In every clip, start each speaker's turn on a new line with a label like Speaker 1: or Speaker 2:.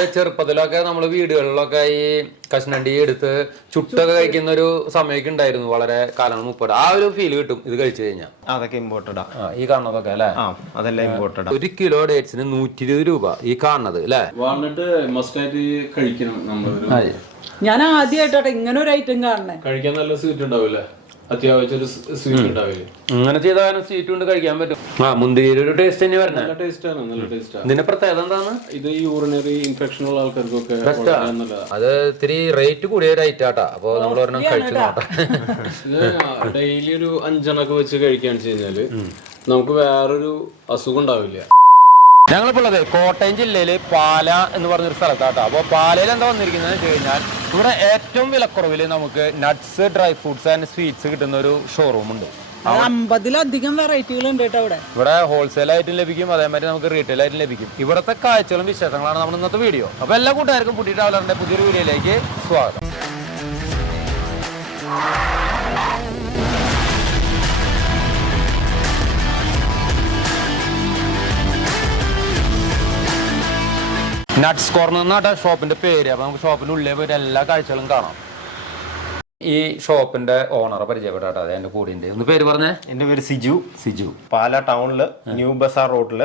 Speaker 1: പണ്ട് ചെറുപ്പത്തിലൊക്കെ നമ്മൾ വീടുകളിലൊക്കെ ഈ കഷ്ണണ്ടി എടുത്ത് ചുട്ടൊക്കെ കഴിക്കുന്ന ഒരു സമയമൊക്കെ ഉണ്ടായിരുന്നു വളരെ കാലങ്ങൾ മുപ്പത്. ആ ഒരു ഫീൽ കിട്ടും ഇത് കഴിച്ചു കഴിഞ്ഞാൽ
Speaker 2: അതൊക്കെ ഇമ്പോർട്ടഡാ
Speaker 1: ആ, ഈ കാണുന്നതൊക്കെ അല്ലേ?
Speaker 2: ആ അതെല്ലാം ഇമ്പോർട്ടഡ്
Speaker 1: ഒരു കിലോ ഡേറ്റ്സിന് നൂറ്റി ഇരുപത് രൂപ ഈ കാണുന്നത് അല്ലേ?
Speaker 3: വാൾനട്ട് മസ്റ്റായിട്ട് കഴിക്കണം നമ്മളൊരു
Speaker 4: ഞാൻ ആദ്യമായിട്ടോട്ടെ ഇങ്ങനെ ഒരു ഐറ്റം കാണണേ
Speaker 3: കഴിക്കാൻ നല്ല സ്വീറ്റ് ഉണ്ടാവില്ലേ? അത്യാവശ്യം ഒരു സ്വീറ്റ് ഉണ്ടാവില്ലേ?
Speaker 1: അങ്ങനെ ചെയ്താലും സ്വീറ്റ് കൊണ്ട് കഴിക്കാൻ പറ്റും. ആ മുന്തിരി ഒരു ടേസ്റ്റ് തന്നെ വരണേ
Speaker 3: നല്ല ടേസ്റ്റ് ആണ് നല്ല ടേസ്റ്റ് ആണ്
Speaker 1: ഇതിന്റെ പ്രത്യേകത എന്താണ്
Speaker 3: ഇത് ഈ യൂറിനറി ഇൻഫെക്ഷൻ ഉള്ള ആൾക്കാർക്കൊക്കെ വളരെ
Speaker 1: അത് ഇത്തിരി റേറ്റ് കൂടിയ ഒരു ഐറ്റം ആട്ടാ. അപ്പൊ നമ്മൾ ഒരെണ്ണം കഴിച്ചു നോട്ടെ
Speaker 3: ഇത് ഡെയിലി ഒരു അഞ്ചെണ്ണൊക്കെ വെച്ച് കഴിക്കാന്ന് വെച്ച് കഴിഞ്ഞാൽ നമുക്ക് വേറൊരു അസുഖം ഉണ്ടാവില്ല.
Speaker 1: ഞങ്ങളിപ്പോൾ ഉള്ളത് കോട്ടയം ജില്ലയിൽ പാല എന്ന് പറഞ്ഞൊരു സ്ഥലത്താട്ടോ. അപ്പോൾ പാലയിൽ എന്താ വന്നിരിക്കുന്നത് വെച്ച് കഴിഞ്ഞാൽ ഇവിടെ ഏറ്റവും വിലക്കുറവിൽ നമുക്ക് nuts dry fruits and sweets കിട്ടുന്ന ഒരു ഷോറൂം ഉണ്ട്
Speaker 4: അമ്പതിലധികം വെറൈറ്റികൾ ഉണ്ട് കേട്ടോ അവിടെ.
Speaker 1: ഇവിടെ ഹോൾസെയിൽ ആയിട്ടും ലഭിക്കും അതേമാതിരി നമുക്ക് റീറ്റെയിൽ ആയിട്ടും ലഭിക്കും. ഇവിടുത്തെ കാഴ്ചകളും വിശേഷങ്ങളാണ് നമ്മൾ ഇന്നത്തെ വീഡിയോ അപ്പോൾ എല്ലാ കൂട്ടുകാർക്കും പുതിയ ട്രാവലറിന്റെ പുതിയൊരു വീഡിയോയിലേക്ക് സ്വാഗതം. നട്ട്സ് കോർണർ എന്നാട്ട ഷോപ്പിന്റെ പേര്. അപ്പൊ നമുക്ക് ഷോപ്പിന്റെ ഉള്ളിൽ പോയിട്ട് എല്ലാ കാഴ്ചകളും കാണാം. ഈ ഷോപ്പിന്റെ ഓണറെ പരിചയപ്പെട്ടാട്ടോ അതെ എന്റെ കൂടിന്റെ ഒന്ന് പേര് പറഞ്ഞേ.
Speaker 2: എന്റെ പേര് സിജു.
Speaker 1: സിജു.
Speaker 2: പാല ടൗണിൽ ന്യൂ ബസാർ റോഡിൽ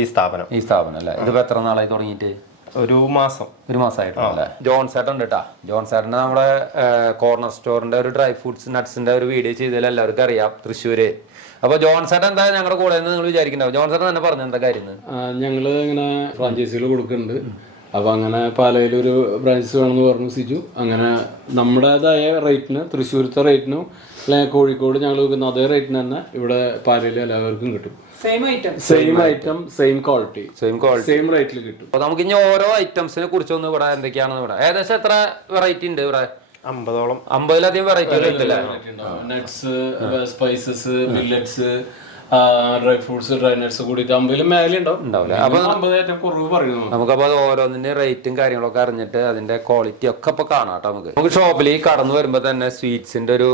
Speaker 2: ഈ സ്ഥാപനം.
Speaker 1: ഈ സ്ഥാപനം അല്ലേ? ഇതിപ്പോ എത്ര നാളായി തുടങ്ങിയിട്ട്?
Speaker 2: ഒരു മാസം.
Speaker 1: ഒരു മാസമായിട്ടുള്ള അല്ലേ? ജോൺ സേട്ടൻ ഉണ്ട് കേട്ടാ. ജോൺ സേട്ടന്റെ നമ്മുടെ കോർണർ സ്റ്റോറിന്റെ ഒരു ഡ്രൈ ഫ്രൂട്ട്സ് നട്ട്സിന്റെ ഒരു വീഡിയോ ചെയ്തതിൽ എല്ലാവർക്കും അറിയാം. തൃശ്ശൂര്. അപ്പൊ ജോൺ സേട്ടൻ എന്താ ഞങ്ങളുടെ കൂടെ എന്ന് നിങ്ങൾ വിചാരിക്കുന്നുണ്ടാവും ജോൺ സേട്ടൻ തന്നെ പറഞ്ഞു എന്താ കാര്യം
Speaker 3: ഞങ്ങൾ ഇങ്ങനെ ഫ്രാഞ്ചൈസികൾ കൊടുക്കുന്നുണ്ട് അപ്പൊ അങ്ങനെ പാലയിൽ ഒരു ബ്രാഞ്ചസ് വേണമെന്ന് പറഞ്ഞു സിജു. അങ്ങനെ നമ്മുടേതായ റേറ്റിന് തൃശ്ശൂരത്തെ റേറ്റിനും അല്ലെങ്കിൽ കോഴിക്കോട് ഞങ്ങൾ വെക്കുന്ന അതേ റേറ്റിന് തന്നെ ഇവിടെ പാലയിൽ എല്ലാവർക്കും കിട്ടും.
Speaker 4: Same item
Speaker 3: same item same quality
Speaker 1: same quality
Speaker 3: same റേറ്റിൽ കിട്ടും.
Speaker 1: അപ്പൊ നമുക്ക് ഇനി ഓരോ ഐറ്റംസിനെ കുറിച്ചൊന്ന് ഇവിടെ എന്തൊക്കെയാണെന്ന് ഇവിടെ? ഏകദേശം എത്ര വെറൈറ്റി ഉണ്ട് ഇവിടെ?
Speaker 2: അമ്പതോളം.
Speaker 1: അമ്പതിലധികം വെറൈറ്റികൾ ഉണ്ട് അല്ലേ?
Speaker 3: Nuts spices millets dry fruits dry nuts കൂടിയിട്ട് അമ്പതിലും മേലെ ഉണ്ടാവും
Speaker 1: നമുക്ക്
Speaker 3: അപ്പൊ അമ്പതായിരം കുറവ് പറയുന്നു
Speaker 1: നമുക്കപ്പോൾ അത് ഓരോന്നിന്റെ റേറ്റും കാര്യങ്ങളൊക്കെ അറിഞ്ഞിട്ട് അതിന്റെ ക്വാളിറ്റി ഒക്കെ ഇപ്പൊ കാണാം കേട്ടോ നമുക്ക്. നമുക്ക് ഷോപ്പിൽ കടന്നു വരുമ്പോ തന്നെ സ്വീറ്റ്സിന്റെ ഒരു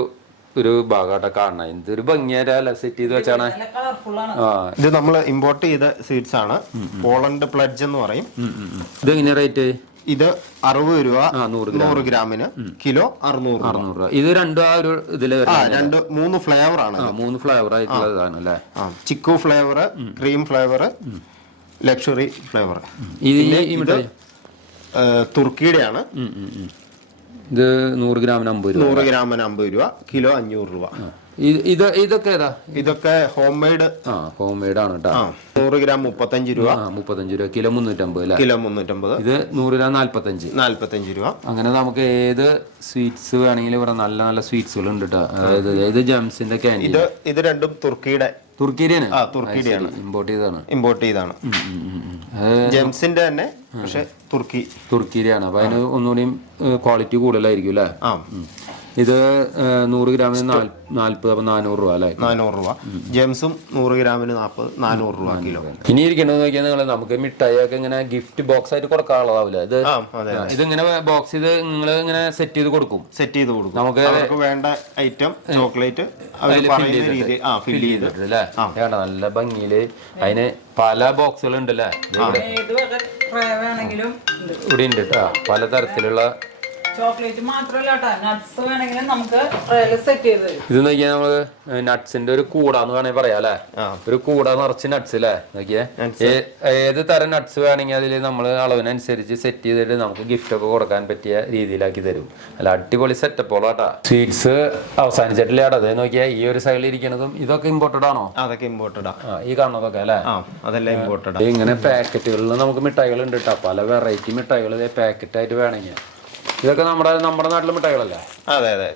Speaker 1: ഒരു ഭാഗമായിട്ട് കാണണം. എന്തൊരു ഭംഗിയായിട്ടല്ല സെറ്റ് ചെയ്ത് വെച്ചാണ്?
Speaker 4: നല്ല കളർഫുൾ ആണ്.
Speaker 2: ഇത് നമ്മൾ ഇമ്പോർട്ട് ചെയ്ത സ്വീറ്റ്സ് ആണ്. പോളണ്ട് പ്ലഡ്ജ് എന്ന് പറയും.
Speaker 1: ഇത് എങ്ങനെ റേറ്റ്
Speaker 2: ഇത് അറുപത് രൂപ
Speaker 1: നൂറ്
Speaker 2: ഗ്രാമിന്. കിലോ അറുന്നൂറ്
Speaker 1: അറുന്നൂറ് രൂപ. ഇത് രണ്ടും ആ ഒരു ഇതിൽ
Speaker 2: രണ്ട് മൂന്ന് ഫ്ലേവർ ആണ്
Speaker 1: മൂന്ന് ഫ്ലേവർ ആയിട്ടുള്ളതാണ് അല്ലേ
Speaker 2: chikoo flavour cream flavour luxury flavour
Speaker 1: ഇത്
Speaker 2: തുർക്കിയുടെയാണ്.
Speaker 1: ഇത് നൂറ് ഗ്രാമിന് അമ്പത് രൂപ
Speaker 2: നൂറ് ഗ്രാമിന് അമ്പത് രൂപ കിലോ അഞ്ഞൂറ് രൂപ.
Speaker 1: ഇത് ഇത് ഇതൊക്കെ ഏതാ?
Speaker 2: ഇതൊക്കെ ഹോം മെയ്ഡ്
Speaker 1: ആ ഹോം മെയ്ഡ് ആണ് കേട്ടോ
Speaker 2: നൂറ് ഗ്രാം മുപ്പത്തഞ്ച് രൂപ.
Speaker 1: മുപ്പത്തഞ്ച് രൂപ. കിലോ മുന്നൂറ്റമ്പത് അല്ലേ?
Speaker 2: കിലോ മുന്നൂറ്റമ്പത്.
Speaker 1: ഇത് നൂറ് ഗ്രാം നാല്പത്തഞ്ച്.
Speaker 2: നാല്പത്തഞ്ച് രൂപ.
Speaker 1: അങ്ങനെ നമുക്ക് ഏത് സ്വീറ്റ്സ് വേണമെങ്കിലും ഇവിടെ നല്ല നല്ല സ്വീറ്റ്സുകൾ ഉണ്ട് കേട്ടോ അതായത് ജംസിന്റെ ക്യാൻഡി
Speaker 2: ഇത് ഇത് രണ്ടും തുർക്കിയുടെ.
Speaker 1: തുർക്കിയുടെയാണ്
Speaker 2: ആ തുർക്കിയുടെയാണ്
Speaker 1: ഇമ്പോർട്ട് ചെയ്തതാണ്.
Speaker 2: ഇമ്പോർട്ട് ചെയ്താണ് ജെംസിന്റെ തന്നെ പക്ഷെ തുർക്കി.
Speaker 1: തുർക്കിയുടെയാണ് അപ്പൊ അതിന് ഒന്നുകൂടിയും ക്വാളിറ്റി കൂടുതലായിരിക്കും അല്ലേ
Speaker 2: ആ.
Speaker 1: ഇത് നൂറ് ഗ്രാമിന് നാൽപ്പത് നാല്പത് അപ്പൊ നാനൂറ് രൂപ അല്ലേ?
Speaker 2: നാനൂറ് രൂപ. ജെംസും നൂറ് ഗ്രാമിന് നാൽപ്പത് നാനൂറ് രൂപ കിലോ.
Speaker 1: ഇനി ഇരിക്കണത് നോക്കിയാൽ നിങ്ങൾ നമുക്ക് മിഠായി ഒക്കെ ഇങ്ങനെ ഗിഫ്റ്റ് ബോക്സ് ആയിട്ട് കൊടുക്കാനുള്ളതാവില്ല? ഇത് ഇത് ഇതിങ്ങനെ ബോക്സ് ചെയ്ത് നിങ്ങൾ ഇങ്ങനെ സെറ്റ് ചെയ്ത് കൊടുക്കും.
Speaker 2: സെറ്റ് ചെയ്ത് കൊടുക്കും.
Speaker 1: നമുക്ക്
Speaker 2: വേണ്ട ഐറ്റം ചോക്ലേറ്റ് അവർ പറയുന്ന രീതി ആ ഫില്ല് ചെയ്തിട്ട്
Speaker 1: അല്ലേ? നല്ല ഭംഗിയിൽ അതിന് പല ബോക്സുകൾ ഉണ്ട് അല്ലേ?
Speaker 4: ഏത് വക ഫ്ലേവർ ഉണ്ട്.
Speaker 1: ഇവിടെ ഉണ്ട് കേട്ടോ പല തരത്തിലുള്ള
Speaker 4: ചോക്ലേറ്റ് മാത്രമല്ല കേട്ടോ നട്ട്സ് വേണമെങ്കിലും നമുക്ക് ട്രയൽ സെറ്റ് ചെയ്ത് തരും.
Speaker 1: ഇത് നോക്കിയാൽ നമ്മൾ നട്ട്സിന്റെ ഒരു കൂടാന്ന് വേണമെങ്കിൽ പറയാം അല്ലേ? ഒരു കൂട നിറച്ച് നട്ട്സ് അല്ലേ നോക്കിയേ. ഏ- ഏത് തരം നട്ട്സ് വേണമെങ്കിൽ അതിൽ നമ്മൾ അളവിനനുസരിച്ച് സെറ്റ് ചെയ്തിട്ട് നമുക്ക് ഗിഫ്റ്റ് ഒക്കെ കൊടുക്കാൻ പറ്റിയ രീതിയിലാക്കി തരും. അല്ല അടിപൊളി സെറ്റപ്പോളാട്ടാ സ്വീറ്റ്സ് അവസാനിച്ചിട്ടില്ല കേട്ടോ അതേ നോക്കിയാൽ ഈ ഒരു സൈഡിൽ ഇരിക്കുന്നതും ഇതൊക്കെ ഇമ്പോർട്ടഡ് ആണോ?
Speaker 2: അതൊക്കെ ഇമ്പോർട്ടഡാ
Speaker 1: ആ. ഈ കാണുന്നതൊക്കെ അല്ലേ?
Speaker 2: ആ അതെല്ലാം ഇമ്പോർട്ടഡാ
Speaker 1: ഇങ്ങനെ പാക്കറ്റുകളിൽ നമുക്ക് മിഠായികൾ ഉണ്ട് കേട്ടോ പല വെറൈറ്റി മിഠായികൾ പാക്കറ്റ് ആയിട്ട് വേണമെങ്കിൽ. ഇതൊക്കെ നമ്മുടെ നമ്മുടെ നാട്ടിലെ മിഠായികളല്ലേ?
Speaker 2: അതെ അതെ.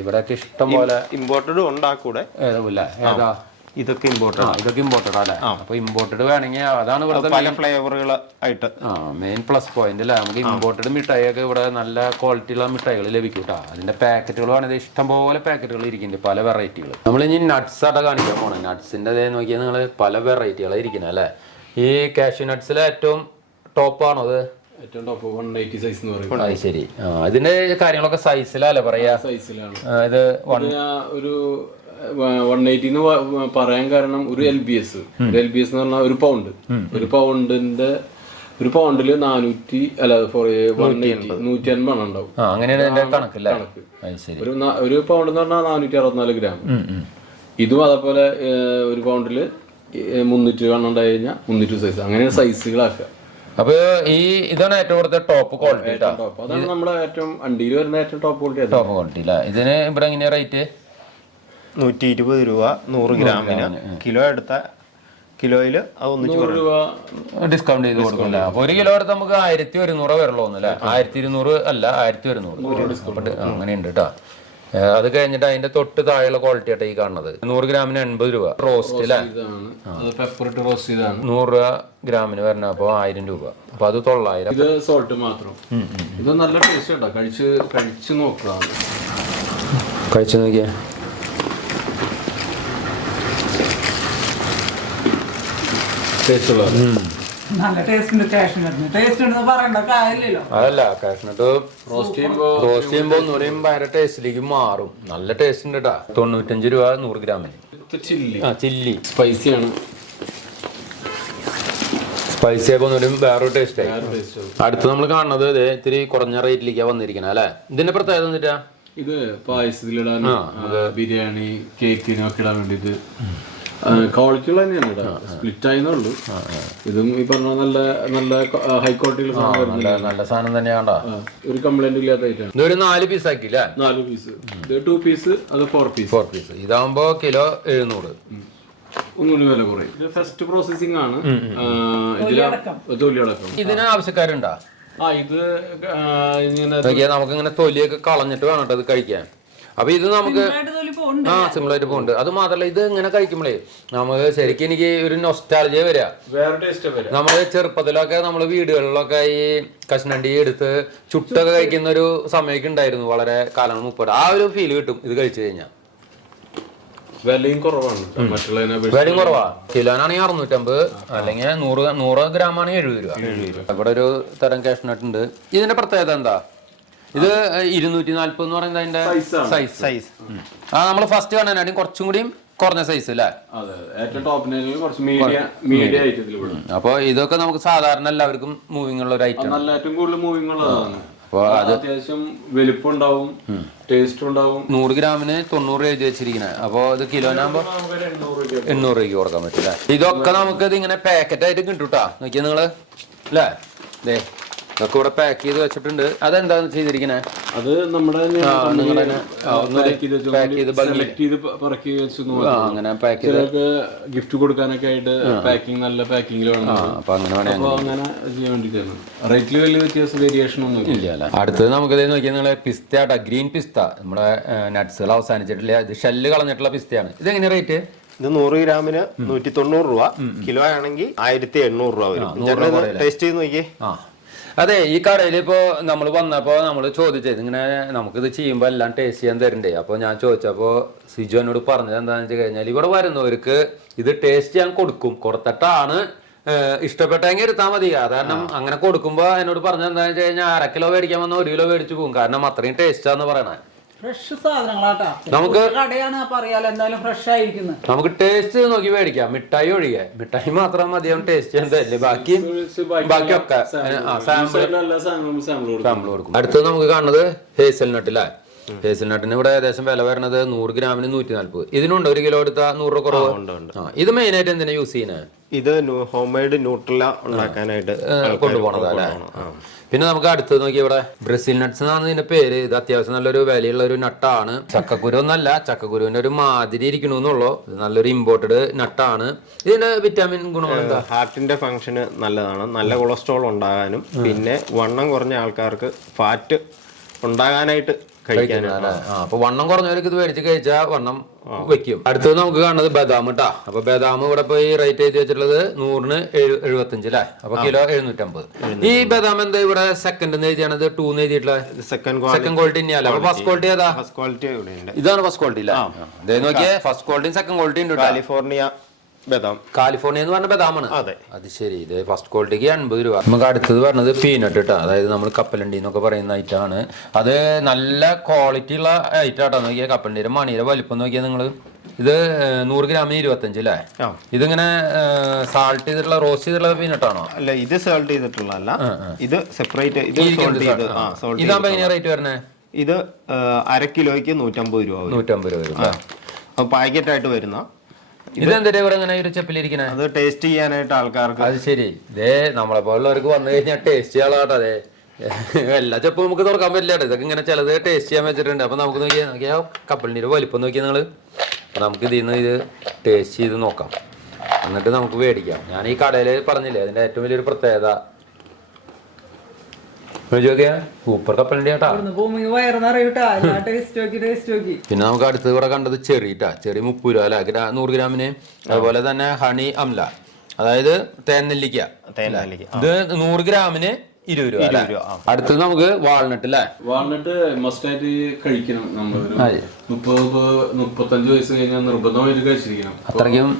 Speaker 1: ഇവിടെയൊക്കെ ഇഷ്ടം പോലെ
Speaker 2: ഇമ്പോർട്ടഡ് ഉണ്ടാക്കൂടെ? കൂടെ
Speaker 1: ഏതാ? ഏതാ
Speaker 2: ഇതൊക്കെ ഇമ്പോർട്ടഡ്
Speaker 1: ഇതൊക്കെ ഇമ്പോർട്ടഡ് അല്ലേ അപ്പൊ ഇമ്പോർട്ടഡ് വേണമെങ്കിൽ അതാണ് ഇവിടുത്തെ
Speaker 2: പല ഫ്ലേവറുകൾ ആയിട്ട്.
Speaker 1: ആ മെയിൻ പ്ലസ് പോയിന്റ് അല്ലേ? നമുക്ക് ഇമ്പോർട്ടഡ് മിഠായിയൊക്കെ ഇവിടെ നല്ല ക്വാളിറ്റിയുള്ള മിഠായികൾ ലഭിക്കും കേട്ടോ അതിന്റെ പാക്കറ്റുകൾ വേണമെങ്കിൽ ഇഷ്ടംപോലെ പാക്കറ്റുകൾ ഇരിക്കുന്നുണ്ട് പല വെറൈറ്റികൾ നമ്മൾ ഇനി നട്ട്സ് ആയിട്ട് കാണിക്കാൻ പോണേ. നട്ട്സിന്റെ അതേ നോക്കിയാൽ നിങ്ങൾ പല വെറൈറ്റികളാണ് ഇരിക്കുന്നത് അല്ലേ? ഈ കാഷ്യൂ നട്ട്സിലെ ഏറ്റവും ടോപ്പാണോ അത്? ശരി. ഇതിന്റെ കാര്യങ്ങളൊക്കെ സൈസിലല്ലേ പറയാ?
Speaker 3: സൈസിലാണ്
Speaker 1: ആ, ഇത് വൺ
Speaker 3: ഒരു എയ്റ്റി എന്ന് പറയാൻ കാരണം ഒരു L B S L B S എന്ന് പറഞ്ഞാൽ ഒരു പൗണ്ട് ഒരു പൗണ്ടിന്റെ ഒരു പൗണ്ടിൽ നാനൂറ്റി അല്ല നൂറ്റി വൺ എയ്റ്റി നൂറ്റി അൻപതാണ് ഉണ്ടാവും
Speaker 1: ആ അങ്ങനെയാണ് എന്റെ കണക്കല്ലേ? അത്
Speaker 3: ഒരു ഒരു പൗണ്ട് എന്ന് പറഞ്ഞാൽ നാനൂറ്റി അറുപത്തിനാല് ഗ്രാം ഇതും അതേപോലെ ഒരു പൗണ്ടിൽ മുന്നൂറ്റി എണ്ണം ഉണ്ടായി കഴിഞ്ഞാൽ മുന്നൂറ്റി സൈസ് അങ്ങനെയാണ് സൈസുകളാക്കുക
Speaker 1: അപ്പൊ ഈ ഇതാണ് ഏറ്റവും കൂടുതൽ ടോപ്പ് ക്വാളിറ്റി
Speaker 3: ടോപ്പ് അതാണ് നമ്മുടെ ഏറ്റവും അണ്ടിയിൽ വരുന്ന ഏറ്റവും ടോപ്പ് ക്വാളിറ്റി അത്
Speaker 1: ടോപ്പ് ക്വാളിറ്റി അല്ലേ ഇതിന് ഇവിടെ എങ്ങനെയാ റേറ്റ്
Speaker 2: നൂറ്റി ഇരുപത് രൂപ നൂറ് ഗ്രാമിന്. കിലോ എടുത്ത കിലോയിൽ അത് ഒന്നിച്ച്
Speaker 3: നൂറ്
Speaker 1: ഡിസ്കൗണ്ട് ചെയ്ത് കൊടുക്കില്ല അപ്പൊ ഒരു കിലോ എടുത്ത് നമുക്ക് ആയിരത്തി ഒരുന്നൂറ് വരുള്ളൂ അല്ലേ? ആയിരത്തി ഇരുന്നൂറ് അല്ല ആയിരത്തി ഒരുന്നൂറ്. അങ്ങനെ അങ്ങനെയുണ്ട് കേട്ടോ അത് കഴിഞ്ഞിട്ട് അതിന്റെ തൊട്ട് താഴെയുള്ള ക്വാളിറ്റി ആയിട്ട് ഈ കാണുന്നത്. നൂറ് ഗ്രാമിന് എൺപത് രൂപ. റോസ്റ്റ് അല്ലേ നൂറ് രൂപ ഗ്രാമിന് വരണ അപ്പോൾ ആയിരം രൂപ. അപ്പൊ അത് തൊള്ളായിരം.
Speaker 3: ഇത് സോൾട്ട് മാത്രം. ഇത് നല്ല ടേസ്റ്റ് കഴിച്ച് കഴിച്ച് നോക്കുക
Speaker 1: കഴിച്ചു നോക്കിയേ.
Speaker 3: ടേസ്റ്റ്
Speaker 4: നല്ല ടേസ്റ്റ് ഉണ്ട് ക്യാഷ് ടേസ്റ്റ് ഉണ്ടെന്ന് പറയണ്ട കാര്യമില്ലല്ലോ.
Speaker 1: അതല്ല കാഷ്നട്ട്
Speaker 3: റോസ്റ്റ് ചെയ്യുമ്പോ
Speaker 1: റോസ്റ്റ് ഒന്നുകൂടെയും ഭയങ്കര ടേസ്റ്റിലേക്ക് മാറും. നല്ല ടേസ്റ്റ് ഉണ്ട് കേട്ടാ തൊണ്ണൂറ്റഞ്ച് രൂപ നൂറ് ഗ്രാമിന്.
Speaker 3: ചില്ലി
Speaker 1: ആ ചില്ലി
Speaker 3: സ്പൈസിയാണ്
Speaker 1: സ്പൈസി ആയപ്പോൾ ഒന്നും വേറൊരു ടേസ്റ്റ് ആയി. അടുത്ത് നമ്മൾ കാണുന്നത് ദേ ഇത്തിരി കുറഞ്ഞ റേറ്റിലേക്കാണ് വന്നിരിക്കുന്നത് അല്ലേ? ഇതിന്റെ പ്രത്യേകത എന്നിട്ടാ
Speaker 3: ഇത് പായസത്തിലിടാൻ ബിരിയാണി കേക്കിനൊക്കെ ഇടാൻ വേണ്ടിയിട്ട്. ക്വാളിറ്റി ഉള്ള തന്നെയാണ് ഇടാ സ്പ്ലിറ്റ് ആയെന്നേ ഉള്ളൂ. ഇതും ഈ പറഞ്ഞ നല്ല നല്ല ഹൈ
Speaker 1: നല്ല സാധനം തന്നെയാണ്ടാ
Speaker 3: ഒരു കംപ്ലൈന്റ്
Speaker 1: ഇതൊരു നാല് പീസ്
Speaker 3: നാല് പീസ് ഇത് ടു പീസ് അത് ഫോർ പീസ്
Speaker 1: ഫോർ പീസ് ഇതാകുമ്പോ കിലോ എഴുന്നൂറ്.
Speaker 3: ഒന്നുകൂടി വില കുറയും. ഇത് ഫസ്റ്റ് പ്രോസസ്സിംഗ് ആണ്.
Speaker 1: ഇതിന് ആവശ്യക്കാരുണ്ടാ?
Speaker 3: ആ ഇത് ഇങ്ങനെ
Speaker 1: നമുക്ക് ഇങ്ങനെ തൊലിയൊക്കെ കളഞ്ഞിട്ട് വേണം അത് കഴിക്കാൻ. അപ്പൊ ഇത് നമുക്ക്
Speaker 4: ആയിട്ട്
Speaker 1: ആ സിമ്പിൾ ആയിട്ട് പോകുന്നുണ്ട് അത് മാത്രല്ല ഇത് ഇങ്ങനെ കഴിക്കുമ്പോഴേ നമുക്ക് ശരിക്കും എനിക്ക് ഒരു നൊസ്റ്റാലജിയ വരിക
Speaker 3: വേറെ ടേസ്റ്റ് വരെ.
Speaker 1: നമ്മൾ ചെറുപ്പത്തിലൊക്കെ നമ്മൾ വീടുകളിലൊക്കെ ഈ കഷ്ണണ്ടി എടുത്ത് ചുട്ടൊക്കെ കഴിക്കുന്ന ഒരു സമയമൊക്കെ ഉണ്ടായിരുന്നു വളരെ കാലങ്ങൾ മുപ്പത്. ആ ഒരു ഫീൽ കിട്ടും ഇത് കഴിച്ചു കഴിഞ്ഞാൽ
Speaker 3: വിലയും കുറവാണ്.
Speaker 1: വിലയും കുറവാ. കിലോനാണെങ്കിൽ അറുന്നൂറ്റമ്പത് അല്ലെങ്കിൽ നൂറ് നൂറ് ഗ്രാം ആണെങ്കിൽ എഴുപത് രൂപ. ഇവിടെ ഒരു തരം കാഷ്നട്ട് ഉണ്ട്. ഇതിന്റെ പ്രത്യേകത എന്താ? ഇത് ഇരുന്നൂറ്റി നാല്പത് എന്ന് പറയുന്നത് അതിന്റെ. സൈസ്
Speaker 2: സൈസ്
Speaker 1: ആ നമ്മൾ ഫസ്റ്റ് കാണാനായിട്ട് കുറച്ചും കൂടിയും കുറഞ്ഞ സൈസ് അല്ലേ അപ്പൊ ഇതൊക്കെ നമുക്ക് സാധാരണ എല്ലാവർക്കും മൂവിംഗ് ഉള്ള ഒരു ഐറ്റം
Speaker 3: നല്ല ഏറ്റവും കൂടുതൽ മൂവിങ് ഉള്ളതാണ്.
Speaker 1: അപ്പോൾ
Speaker 3: അത് അത്യാവശ്യം വലിപ്പം ഉണ്ടാവും ടേസ്റ്റ് ഉണ്ടാവും.
Speaker 1: നൂറ് ഗ്രാമിന് തൊണ്ണൂറ് എഴുതി വെച്ചിരിക്കുന്നത് അപ്പോൾ ഇത് കിലോനാകുമ്പോൾ
Speaker 3: നമുക്കൊരു എണ്ണൂറ് രൂപ
Speaker 1: രൂപയ്ക്ക് കൊടുക്കാൻ പറ്റില്ല ഇതൊക്കെ നമുക്ക് ഇത് ഇങ്ങനെ പാക്കറ്റ് ആയിട്ട് കേട്ടോ നോക്കിയാ നിങ്ങൾ. അല്ലേ ദേ. ഇതൊക്കെ ഇവിടെ പാക്ക് ചെയ്ത് വെച്ചിട്ടുണ്ട്. അതെന്താന്ന് ചെയ്തിരിക്കണേ?
Speaker 3: അത് നമ്മുടെ
Speaker 1: അങ്ങനെ പാക്ക് ചെയ്ത്
Speaker 3: ഗിഫ്റ്റ് കൊടുക്കാനൊക്കെ ആയിട്ട് പാക്കിംഗ് നല്ല പാക്കിംഗിൽ വേണം.
Speaker 1: അപ്പൊ അങ്ങനെ
Speaker 3: അങ്ങനെ ചെയ്യാൻ റേറ്റിൽ വലിയ വ്യത്യാസം വേരിയേഷൻ ഒന്നും ഇല്ല.
Speaker 1: അടുത്തത് നമുക്ക് ഇത് നോക്കിയാൽ നിങ്ങളെ പിസ്ത ആട്ടാ ഗ്രീൻ പിസ്ത നമ്മുടെ നട്ട്സുകൾ അവസാനിച്ചിട്ടില്ല. ഇത് ഷെല്ല് കളഞ്ഞിട്ടുള്ള പിസ്തയാണ് ഇത് എങ്ങനെ റേറ്റ്
Speaker 2: ഇത് നൂറ് ഗ്രാമിന് നൂറ്റി തൊണ്ണൂറ് രൂപ. കിലോ ആണെങ്കിൽ ആയിരത്തി എണ്ണൂറ് രൂപ വരും. ടേസ്റ്റ് ചെയ്ത് നോക്കിയേ.
Speaker 1: ആ. അതെ ഈ കടയിൽ ഇപ്പോൾ നമ്മൾ വന്നപ്പോൾ നമ്മൾ ചോദിച്ചത് ഇങ്ങനെ നമുക്കിത് ചെയ്യുമ്പോൾ എല്ലാം ടേസ്റ്റ് ചെയ്യാൻ തരണ്ടേ? അപ്പോൾ ഞാൻ ചോദിച്ചപ്പോൾ സിജു എന്നോട് പറഞ്ഞത് എന്താണെന്ന് വെച്ച് കഴിഞ്ഞാൽ ഇവിടെ വരുന്നവർക്ക് ഇത് ടേസ്റ്റ് ചെയ്യാൻ കൊടുക്കും. കൊടുത്തിട്ടാണ് ഇഷ്ടപ്പെട്ടെങ്കിൽ എടുത്താൽ മതി. കാരണം അങ്ങനെ കൊടുക്കുമ്പോൾ എന്നോട് പറഞ്ഞത് എന്താണെന്ന് വെച്ച് കഴിഞ്ഞാൽ അര കിലോ മേടിക്കാൻ വന്നാൽ ഒരു കിലോ മേടിച്ചു പോകും കാരണം അത്രയും ടേസ്റ്റാന്ന് പറയണേ.
Speaker 4: ഫ്രഷ് സാധനങ്ങളാട്ടാ.
Speaker 1: നമുക്ക്
Speaker 4: കടയാണ് അപ്പൊ അറിയാലോ എന്തായാലും ഫ്രഷ് ആയിരിക്കുന്നത്
Speaker 1: നമുക്ക് ടേസ്റ്റ് നോക്കി മേടിക്കാം. മിഠായി ഒഴികെ. മിഠായി മാത്രം മതിയാവും ടേസ്റ്റ് ചെയ്യണ്ടല്ലേ ബാക്കി ബാക്കിയൊക്കെ ആ സാമ്പിൾ
Speaker 3: കൊടുക്കും.
Speaker 1: അടുത്തത് നമുക്ക് കാണുന്നത് ഹേസൽ നട്ടില്ലേ ഹേസൽ നട്ടിന് ഇവിടെ ഏകദേശം വില വരുന്നത് നൂറ് ഗ്രാമിന് നൂറ്റി നാല്പത് ഇതിനുണ്ട് ഒരു കിലോ എടുത്താൽ നൂറ് രൂപ കുറവ്? ഇത് മെയിൻ ആയിട്ട് എന്തിനാ യൂസ് ചെയ്യുന്നത്
Speaker 2: ഇത് ഹോം മെയ്ഡ് ന്യൂട്രല ഉണ്ടാക്കാനായിട്ട്
Speaker 1: കൊണ്ടുപോകണത് അല്ലേ പിന്നെ നമുക്ക് അടുത്തത് നോക്കി ഇവിടെ. ബ്രസീൽ നട്ട്സ് എന്നാണ് ഇതിന്റെ പേര്. ഇത് അത്യാവശ്യം നല്ലൊരു വിലയുള്ള ഒരു നട്ടാണ് ചക്കക്കുരു ഒന്നല്ല ചക്കക്കുരുവിന്റെ ഒരു മാതിരി ഇരിക്കണമെന്നുള്ളൂ ഇത് നല്ലൊരു ഇമ്പോർട്ടഡ് നട്ടാണ് ഇതിന്റെ വിറ്റാമിൻ ഗുണം എന്താ
Speaker 2: ഹാർട്ടിന്റെ ഫംഗ്ഷന് നല്ലതാണ്. നല്ല കൊളസ്ട്രോൾ ഉണ്ടാകാനും പിന്നെ വണ്ണം കുറഞ്ഞ ആൾക്കാർക്ക് ഫാറ്റ് ഉണ്ടാകാനായിട്ട്
Speaker 1: അപ്പൊ വണ്ണം കുറഞ്ഞവർക്ക് ഇത് മേടിച്ച് കഴിച്ചാൽ വണ്ണം വെക്കും. അടുത്തത് നമുക്ക് കാണുന്നത് ബദാം കേട്ടാ അപ്പൊ ബദാം ഇവിടെ പോയി റേറ്റ് എഴുതി വെച്ചിട്ടുള്ളത് നൂറിന് എഴുപത്തി എഴുപത്തഞ്ച് അല്ലേ അപ്പൊ കിലോ എഴുന്നൂറ്റമ്പത്. ഈ ബദാം എന്താ ഇവിടെ സെക്കൻഡ് എഴുതിയാണത്? ടൂ എഴുതിയിട്ടുള്ള
Speaker 2: സെക്കൻഡ്
Speaker 1: സെക്കൻഡ് ക്വാളിറ്റി തന്നെയല്ല അപ്പൊ ഫസ്റ്റ് ക്വാളിറ്റി ഏതാ?
Speaker 2: ഫസ്റ്റ് ക്വാളിറ്റി
Speaker 1: ഇതാണ് ഫസ്റ്റ് ക്വാളിറ്റി അല്ലേ നോക്കിയേ ഫസ്റ്റ് ക്വാളിറ്റിയും സെക്കൻഡ് ക്വാളിറ്റി ഉണ്ട്
Speaker 2: കാലിഫോർണിയ ബദാം.
Speaker 1: കാലിഫോർണിയ എന്ന് പറഞ്ഞ ബദാമാണ്.
Speaker 2: അതെ.
Speaker 1: അത് ശരി. ഇത് ഫസ്റ്റ് ക്വാളിറ്റിക്ക് എൺപത് രൂപ. നമുക്ക് അടുത്തത് പറഞ്ഞത് പീനട്ട് കേട്ടോ അതായത് നമ്മൾ കപ്പലണ്ടി എന്നൊക്കെ പറയുന്ന ഐറ്റമാണ് അത് നല്ല ക്വാളിറ്റി ഉള്ള ഐറ്റം ആട്ടോ. നോക്കിയാൽ കപ്പലണ്ടിയുടെ മണിയുടെ വലിപ്പം നോക്കിയാൽ നിങ്ങൾ ഇത് നൂറ് ഗ്രാമിന് ഇരുപത്തഞ്ച് അല്ലേ? ഇതിങ്ങനെ സാൾട്ട് ചെയ്തിട്ടുള്ള റോസ്റ്റ് ചെയ്തിട്ടുള്ള പീനട്ടാണോ
Speaker 2: അല്ല ഇത് സാൾട്ട് ചെയ്തിട്ടുള്ളതല്ല. ഇത് സെപ്പറേറ്റ് ഇത്
Speaker 1: ഇതാകുമ്പോ എങ്ങനെയാ റേറ്റ് വരണേ
Speaker 2: ഇത് അര കിലോയ്ക്ക് നൂറ്റമ്പത് രൂപ
Speaker 1: നൂറ്റമ്പത് രൂപ വരും
Speaker 2: അപ്പോൾ പാക്കറ്റ് ആയിട്ട് വരുന്ന
Speaker 1: ഇങ്ങനെ ഒരു ചെപ്പിലിരിക്കണേ?
Speaker 2: അത് ടേസ്റ്റ് ചെയ്യാനായിട്ട് ആൾക്കാർക്ക്.
Speaker 1: അത് ശരി. ഇതേ നമ്മളെ പോലുള്ളവർക്ക് വന്നു കഴിഞ്ഞാൽ ടേസ്റ്റ് ചെയ്യാളാട്ടോ അതെ എല്ലാ ചെപ്പും നമുക്ക് തുറക്കാൻ പറ്റില്ല. ഇതൊക്കെ ഇങ്ങനെ ചിലത് ടേസ്റ്റ് ചെയ്യാൻ വെച്ചിട്ടുണ്ട്. അപ്പൊ നമുക്ക് നോക്കിയാൽ നോക്കിയാ കപ്പലിന്റെ വലിപ്പം നോക്കിയാൽ നിങ്ങൾ. അപ്പൊ നമുക്ക് ഇതിൽ നിന്ന് ഇത് ടേസ്റ്റ് ചെയ്ത് നോക്കാം. എന്നിട്ട് നമുക്ക് മേടിക്കാം. ഞാൻ ഈ കടയിൽ പറഞ്ഞില്ലേ അതിന്റെ ഏറ്റവും വലിയൊരു പ്രത്യേകത സൂപ്പർ കപ്പലിന്റെ കേട്ടാ
Speaker 4: ഇവിടുന്ന് പോകുമ്പോ വയറ് നിറയൂട്ടാ എല്ലാ ടേസ്റ്റ്
Speaker 1: പിന്നെ നമുക്ക് അടുത്തത് ഇവിടെ കണ്ടത് ചെറിയിട്ടാ ചെറിയ മുപ്പത് രൂപ അല്ല? ഗ്രാ നൂറ് ഗ്രാമിന്. അതുപോലെ തന്നെ ഹണി അംല. അതായത് തേൻ നെല്ലിക്ക.
Speaker 2: തേനാലിക്ക്
Speaker 1: ഇത് നൂറ് ഗ്രാമിന് ഇരുപത് രൂപ? അടുത്തത് നമുക്ക് വാൾനട്ട് അല്ലേ
Speaker 3: വാൾനട്ട് മസ്റ്റായിട്ട് കഴിക്കണം നമ്മളൊരു. മുപ്പത് മുപ്പത്തഞ്ചു വയസ്സ് കഴിഞ്ഞാൽ നിർബന്ധമായിട്ട് കഴിച്ചിരിക്കണം.
Speaker 1: അത്രയ്ക്കും?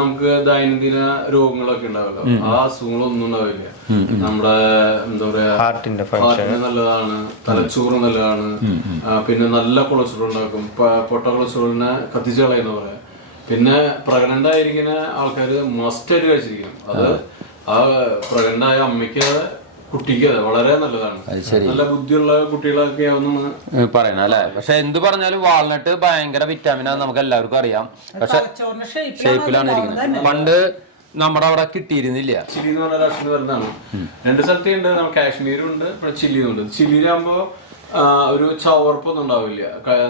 Speaker 3: നമുക്ക് ദൈനംദിന രോഗങ്ങളൊക്കെ ഉണ്ടാവല്ലോ. ആ അസുഖങ്ങളൊന്നും ഉണ്ടാവില്ല. നമ്മുടെ എന്താ പറയാ
Speaker 2: ഹാർട്ടിന്റെ
Speaker 3: ഹാർട്ടിന് നല്ലതാണ് തലച്ചോറ് നല്ലതാണ്. പിന്നെ നല്ല കൊളസ്ട്രോൾ ഉണ്ടാക്കും. പൊട്ട കൊളസ്ട്രോളിനെ കത്തിച്ചു കളയുന്ന പറയാം പിന്നെ പ്രഗ്നന്റ് ആയിരിക്കുന്ന ആൾക്കാർ മസ്റ്റായിട്ട് കഴിച്ചിരിക്കണം. അത് ആ. പ്രഗ്നന്റ് ആയ അമ്മയ്ക്ക് കുട്ടിക്ക് അത് വളരെ നല്ലതാണ്.
Speaker 1: അത് ശരി.
Speaker 3: നല്ല ബുദ്ധിയുള്ള കുട്ടികളൊക്കെ ആവുന്ന
Speaker 1: ഏ, പറയണം അല്ലേ? പക്ഷെ എന്ത് പറഞ്ഞാലും വാൾനട്ട് ഭയങ്കര വിറ്റാമിനാന്ന് നമുക്ക് എല്ലാവർക്കും അറിയാം. പക്ഷെ
Speaker 4: ഷേപ്പിലാണ്
Speaker 1: ഇരിക്കുന്നത്. പണ്ട് നമ്മുടെ അവിടെ കിട്ടിയിരുന്നില്ല.
Speaker 3: ചില്ലി എന്ന് പറഞ്ഞ രാഷ്ട്രീയ വരുന്നതാണ്. രണ്ട് സ്ഥലത്തുണ്ട്. നമുക്ക് കാശ്മീരും ഉണ്ട് ഇവിടെ ചില്ലിയും ഉണ്ട് ചില്ലിയിലാകുമ്പോ ഒരു ചവർപ്പൊന്നും ഉണ്ടാവില്ല.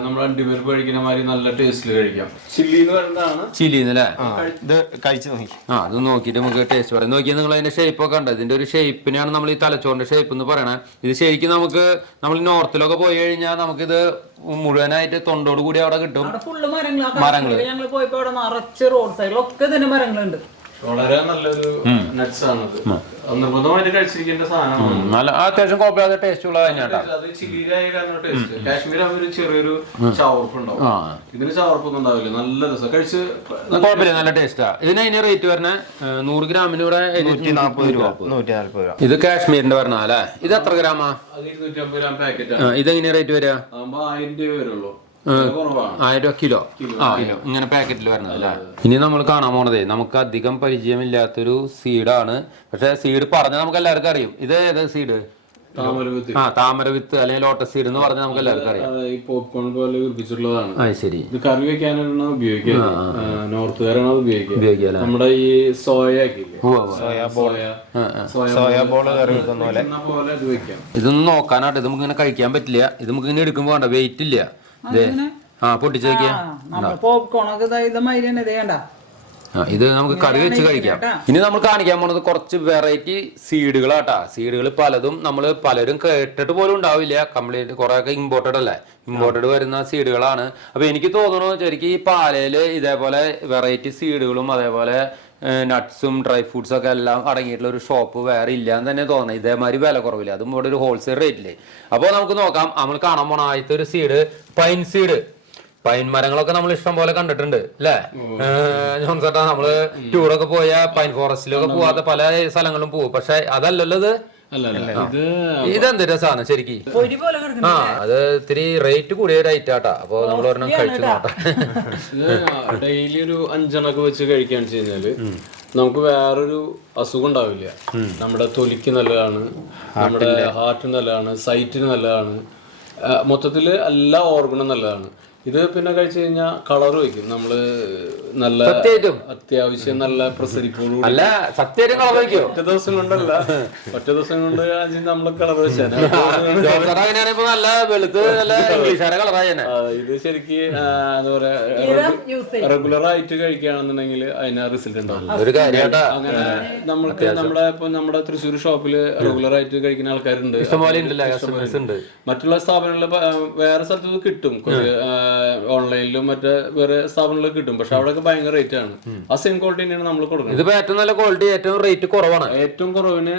Speaker 3: നമ്മൾ അണ്ടിപരിപ്പ് കഴിക്കുന്ന മാതിരി നല്ല ടേസ്റ്റിൽ കഴിക്കാം. ചില്ലി എന്ന് പറയുന്നതാണ്.
Speaker 1: ചില്ലിന്നല്ലേ?
Speaker 2: ഇത് കഴിച്ചു നോക്കി.
Speaker 1: ആ അത് നോക്കിയിട്ട് നമുക്ക് ടേസ്റ്റ് പറയാം. നോക്കിയാൽ നിങ്ങൾ അതിന്റെ ഷേപ്പ് ഒക്കെ ഉണ്ട് ഇതിന്റെ ഒരു ഷേപ്പിനെയാണ് നമ്മൾ ഈ തലച്ചോറിന്റെ ഷേപ്പ് എന്ന് പറയണത് ഇത് ശരിക്കും നമുക്ക് നമ്മൾ നോർത്തിലൊക്കെ പോയി കഴിഞ്ഞാൽ നമുക്കിത് മുഴുവനായിട്ട് തൊണ്ടോട് കൂടി അവിടെ കിട്ടും.
Speaker 4: മരങ്ങളാ. ഞങ്ങൾ പോയപ്പോ അവിടെ നിറച്ച് റോഡ് സൈഡിലൊക്കെ തന്നെ മരങ്ങളുണ്ട്.
Speaker 3: വളരെ നല്ലൊരു നട്ട്സ് ആണത്. അത് നിർബന്ധമായിട്ട് കഴിച്ചിരിക്കേണ്ട സാധനമാണ്.
Speaker 1: നല്ല അത്യാവശ്യം കോപ്പിയാതെ ടേസ്റ്റ് ഉള്ള
Speaker 3: അത് ടേസ്റ്റ് കാശ്മീർ ഒരു ചെറിയൊരു ചവർപ്പ് ഉണ്ടാവും
Speaker 1: ആ.
Speaker 3: ഇതിന് ചവർപ്പൊന്നും ഉണ്ടാവില്ല. നല്ല രസം. കഴിച്ച്
Speaker 1: ഇത് കുഴപ്പമില്ല. നല്ല ടേസ്റ്റാ ഇതിന് അതിന് റേറ്റ് പറഞ്ഞ നൂറ് ഗ്രാമിന് ഇവിടെ ഇത് കാശ്മീരിന്റെ പറഞ്ഞ അല്ലേ? ഇത് എത്ര ഗ്രാമാ?
Speaker 3: അത് ഇരുന്നൂറ്റി അമ്പത് ഗ്രാം പാക്കറ്റ്
Speaker 1: ആ, ഇതെങ്ങനെയാ റേറ്റ് വരിക
Speaker 3: ആയിരം രൂപ വരുള്ളൂ
Speaker 1: ആയിരം രൂപ കിലോ. ആ ഇങ്ങനെ പാക്കറ്റിൽ വരുന്നത് അല്ലേ ഇനി നമ്മൾ കാണാൻ പോണതേ നമുക്ക് അധികം പരിചയമില്ലാത്തൊരു സീഡാണ് പക്ഷെ സീഡ് പറഞ്ഞാൽ നമുക്ക് എല്ലാവർക്കും അറിയും. ഇത് ഏത് സീഡ്
Speaker 3: താമര വിത്ത്.
Speaker 1: ആ താമര വിത്ത് അല്ലെങ്കിൽ ലോട്ടസ് സീഡ് എന്ന് പറഞ്ഞാൽ നമുക്ക് എല്ലാവർക്കും അറിയാം.
Speaker 3: ഈ പോപ്കോൺ പോലെ ഉറപ്പിച്ചിട്ടുള്ളതാണ്
Speaker 1: ശരി.
Speaker 3: ഇത് കറി വെക്കാനാണ് ഉപയോഗിക്കുക. നോർത്തുകാരാണ് ഉപയോഗിക്കുക.
Speaker 1: ഉപയോഗിക്കാം
Speaker 3: നമ്മുടെ ഈ സോയ
Speaker 2: പോലെ
Speaker 3: എന്ന പോലെ. ഇത് വെക്കാം.
Speaker 1: ഇതൊന്നും നോക്കാനായിട്ട് ഇത് നമുക്ക് ഇങ്ങനെ കഴിക്കാൻ പറ്റില്ല. ഇത് നമുക്ക് ഇങ്ങനെ എടുക്കുമ്പോൾ വേണ്ട വെയിറ്റ് ഇല്ല. ആ പൊട്ടിച്ച് വെക്കുക
Speaker 4: നമ്മൾ പോപ്കോൺ ഒക്കെ ഇതാ
Speaker 1: നമുക്ക് കറി വെച്ച് കഴിക്കാം. ഇനി നമ്മൾ കാണിക്കാൻ പോണത് കുറച്ച് വെറൈറ്റി സീഡുകളാട്ടാ സീഡുകൾ പലതും നമ്മൾ പലരും കേട്ടിട്ട് പോലും ഉണ്ടാവില്ല. കംപ്ലീറ്റ് കുറെ ഒക്കെ ഇമ്പോർട്ടഡ് അല്ലേ? ഇമ്പോർട്ടഡ് വരുന്ന സീഡുകളാണ് അപ്പൊ എനിക്ക് തോന്നുന്നു ശരിക്കും ഈ പാലയിൽ ഇതേപോലെ വെറൈറ്റി സീഡുകളും അതേപോലെ നട്ട്സും ഡ്രൈ ഫ്രൂട്ട്സും ഒക്കെ എല്ലാം അടങ്ങിയിട്ടുള്ള ഒരു ഷോപ്പ് വേറെ ഇല്ല എന്ന് തന്നെ തോന്നുന്നത് ഇതേമാതിരി വില കുറവില്ല. അതും ഇവിടെ ഒരു ഹോൾസെയിൽ റേറ്റില്ലേ അപ്പോൾ നമുക്ക് നോക്കാം. നമ്മൾ കാണാൻ പോണ ആദ്യത്തെ ഒരു സീഡ് പൈൻ സീഡ് പൈൻ മരങ്ങളൊക്കെ നമ്മൾ ഇഷ്ടം പോലെ കണ്ടിട്ടുണ്ട് അല്ലേ? ജോൺസേട്ടാ നമ്മൾ ടൂറൊക്കെ പോയ പൈൻ ഫോറസ്റ്റിലൊക്കെ പോവാത്ത പല സ്ഥലങ്ങളും പോകും പക്ഷെ അതല്ലല്ലോ ഇത് ഇതെന്ത് രസമാണ് ശരിക്കും.
Speaker 4: പൊരി പോലെ കിടക്കുന്നു
Speaker 1: ആ അത് ഇത്തിരി റേറ്റ് കൂടിയ റേറ്റ് ആട്ടാ. അപ്പൊ നമ്മൾ ഒരെണ്ണം കഴിച്ചു
Speaker 3: ഡെയിലി ഒരു അഞ്ചെണ്ണൊക്കെ വെച്ച് കഴിക്കാന്ന് വെച്ച് കഴിഞ്ഞാൽ നമുക്ക് വേറൊരു അസുഖം ഉണ്ടാവില്ല. നമ്മുടെ തൊലിക്ക് നല്ലതാണ് നമ്മുടെ ഹാർട്ടിന് നല്ലതാണ് സൈറ്റിന് നല്ലതാണ്. മൊത്തത്തിൽ എല്ലാ ഓർഗണും നല്ലതാണ്. ഇത് പിന്നെ കഴിച്ചു കഴിഞ്ഞാൽ കളർ വയ്ക്കും. നമ്മൾ നല്ല അത്യാവശ്യം നല്ല പ്രസരിപ്പോടു
Speaker 1: അല്ല സത്യം കളർ വയ്ക്കോ.
Speaker 3: ഒറ്റ ദിവസം കൊണ്ടല്ല. ഒറ്റ ദിവസം കൊണ്ട് ആദ്യം നമ്മൾ കളർ വെച്ചാൽ
Speaker 1: നല്ല വെളുത്ത് നല്ല ഇംഗ്ലീഷുകാരെ കളറായി
Speaker 3: ഇത് ശരിക്ക് എന്താ പറയാ റെഗുലർ ആയിട്ട് കഴിക്കുകയാണെന്നുണ്ടെങ്കിൽ അതിന് റിസൾട്ട് ഉണ്ടാവും.
Speaker 1: ഒരു കാര്യാട്ടാ
Speaker 3: അങ്ങനെ നമ്മൾക്ക് നമ്മുടെ ഇപ്പൊ നമ്മുടെ തൃശ്ശൂർ ഷോപ്പിൽ റെഗുലർ ആയിട്ട് കഴിക്കുന്ന ആൾക്കാരുണ്ട്. മറ്റുള്ള സ്ഥാപനങ്ങളിൽ പ- വേറെ സ്ഥലത്ത് കിട്ടും. ഓൺലൈനിലും മറ്റേ വേറെ സ്ഥാപനങ്ങളിലും കിട്ടും. പക്ഷെ അവിടെയൊക്കെ ഭയങ്കര റേറ്റ് ആണ്. ആ സെയിം ക്വാളിറ്റി തന്നെയാണ് നമ്മൾ കൊടുക്കുന്നത്.
Speaker 1: ഇതിപ്പോ ഏറ്റവും നല്ല ക്വാളിറ്റി ഏറ്റവും റേറ്റ് കുറവാണ്.
Speaker 3: ഏറ്റവും കുറവിന്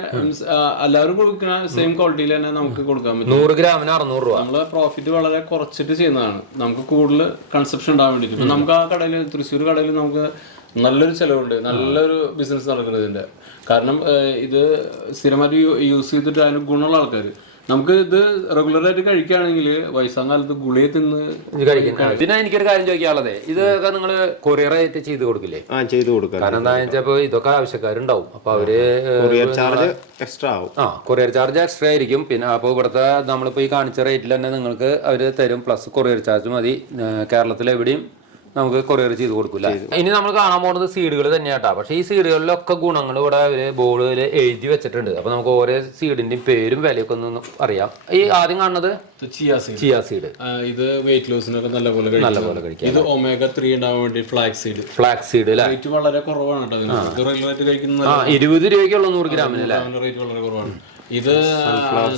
Speaker 3: എല്ലാവരും കൊടുക്കുന്ന സെയിം ക്വാളിറ്റിയിൽ തന്നെ നമുക്ക് കൊടുക്കാൻ പറ്റും.
Speaker 1: നൂറ് ഗ്രാമിന് അറുന്നൂറ് രൂപ.
Speaker 3: നമ്മൾ പ്രോഫിറ്റ് വളരെ കുറച്ചിട്ട് ചെയ്യുന്നതാണ്. നമുക്ക് കൂടുതൽ കൺസെപ്ഷൻ ഉണ്ടാവാൻ വേണ്ടിയിട്ട്. ഇപ്പൊ നമുക്ക് ആ കടയിൽ തൃശ്ശൂർ കടയിൽ നമുക്ക് നല്ലൊരു ചെലവുണ്ട്. നല്ലൊരു ബിസിനസ് നടക്കുന്നതിന്റെ കാരണം ഇത് സ്ഥിരമായിട്ട് യൂസ് ചെയ്തിട്ട് അതിന് ഗുണമുള്ള ആൾക്കാർ നമുക്ക് ഇത് റെഗുലർ ആയിട്ട് കഴിക്കുകയാണെങ്കിൽ വയസ്സാം കാലത്ത് ഗുളിയെ തിന്ന്
Speaker 1: പിന്നെ എനിക്കൊരു കാര്യം ചോദിക്കാനുള്ളത് ഇതൊക്കെ നിങ്ങൾ കൊറിയർ ആയിട്ട് ചെയ്ത് കൊടുക്കില്ലേ?
Speaker 2: ആ ചെയ്തു കൊടുക്കാം.
Speaker 1: കാരണം എന്താണെന്ന് വെച്ചാൽ ഇതൊക്കെ ആവശ്യക്കാരുണ്ടാവും. അപ്പൊ അവർ
Speaker 2: കൊറിയർ ചാർജ് എക്സ്ട്രാ ആവും.
Speaker 1: ആ കൊറിയർ ചാർജ് എക്സ്ട്രാ ആയിരിക്കും. പിന്നെ അപ്പോൾ ഇവിടുത്തെ നമ്മളിപ്പോൾ ഈ കാണിച്ച റേറ്റിൽ തന്നെ നിങ്ങൾക്ക് അവർ തരും. പ്ലസ് കൊറിയർ ചാർജ് മതി. കേരളത്തിൽ എവിടെയും നമുക്ക് കൊറിയർ ചെയ്ത് കൊടുക്കില്ല? ഇനി നമ്മൾ കാണാൻ പോകുന്നത് സീഡുകൾ തന്നെയാട്ടാ. പക്ഷേ ഈ സീഡുകളിലൊക്കെ ഗുണങ്ങൾ ഇവിടെ അവർ ബോർഡിൽ എഴുതി വെച്ചിട്ടുണ്ട്. അപ്പൊ നമുക്ക് ഓരോ സീഡിന്റെയും പേരും വിലയൊക്കെ ഒന്ന് അറിയാം. ഈ ആദ്യം കാണുന്നത്
Speaker 3: ചിയാ സീഡ്
Speaker 1: ചിയ സീഡ്
Speaker 3: ഇത് വെയിറ്റ് ലോസിനൊക്കെ നല്ലപോലെ
Speaker 1: നല്ലപോലെ കഴിക്കാം.
Speaker 3: ഇത് ഒമേഗ ത്രീ ഉണ്ടാവാൻ വേണ്ടി ഫ്ലാക്സ് സീഡ്
Speaker 1: ഫ്ലാക്സ് സീഡ് അല്ലേ
Speaker 3: റേറ്റ് വളരെ കുറവാണ് കേട്ടോ
Speaker 1: ഇരുപത് രൂപയ്ക്കുള്ള നൂറ് ഗ്രാമിന് അല്ലേ
Speaker 3: റേറ്റ് വളരെ കുറവാണ്. ഇത്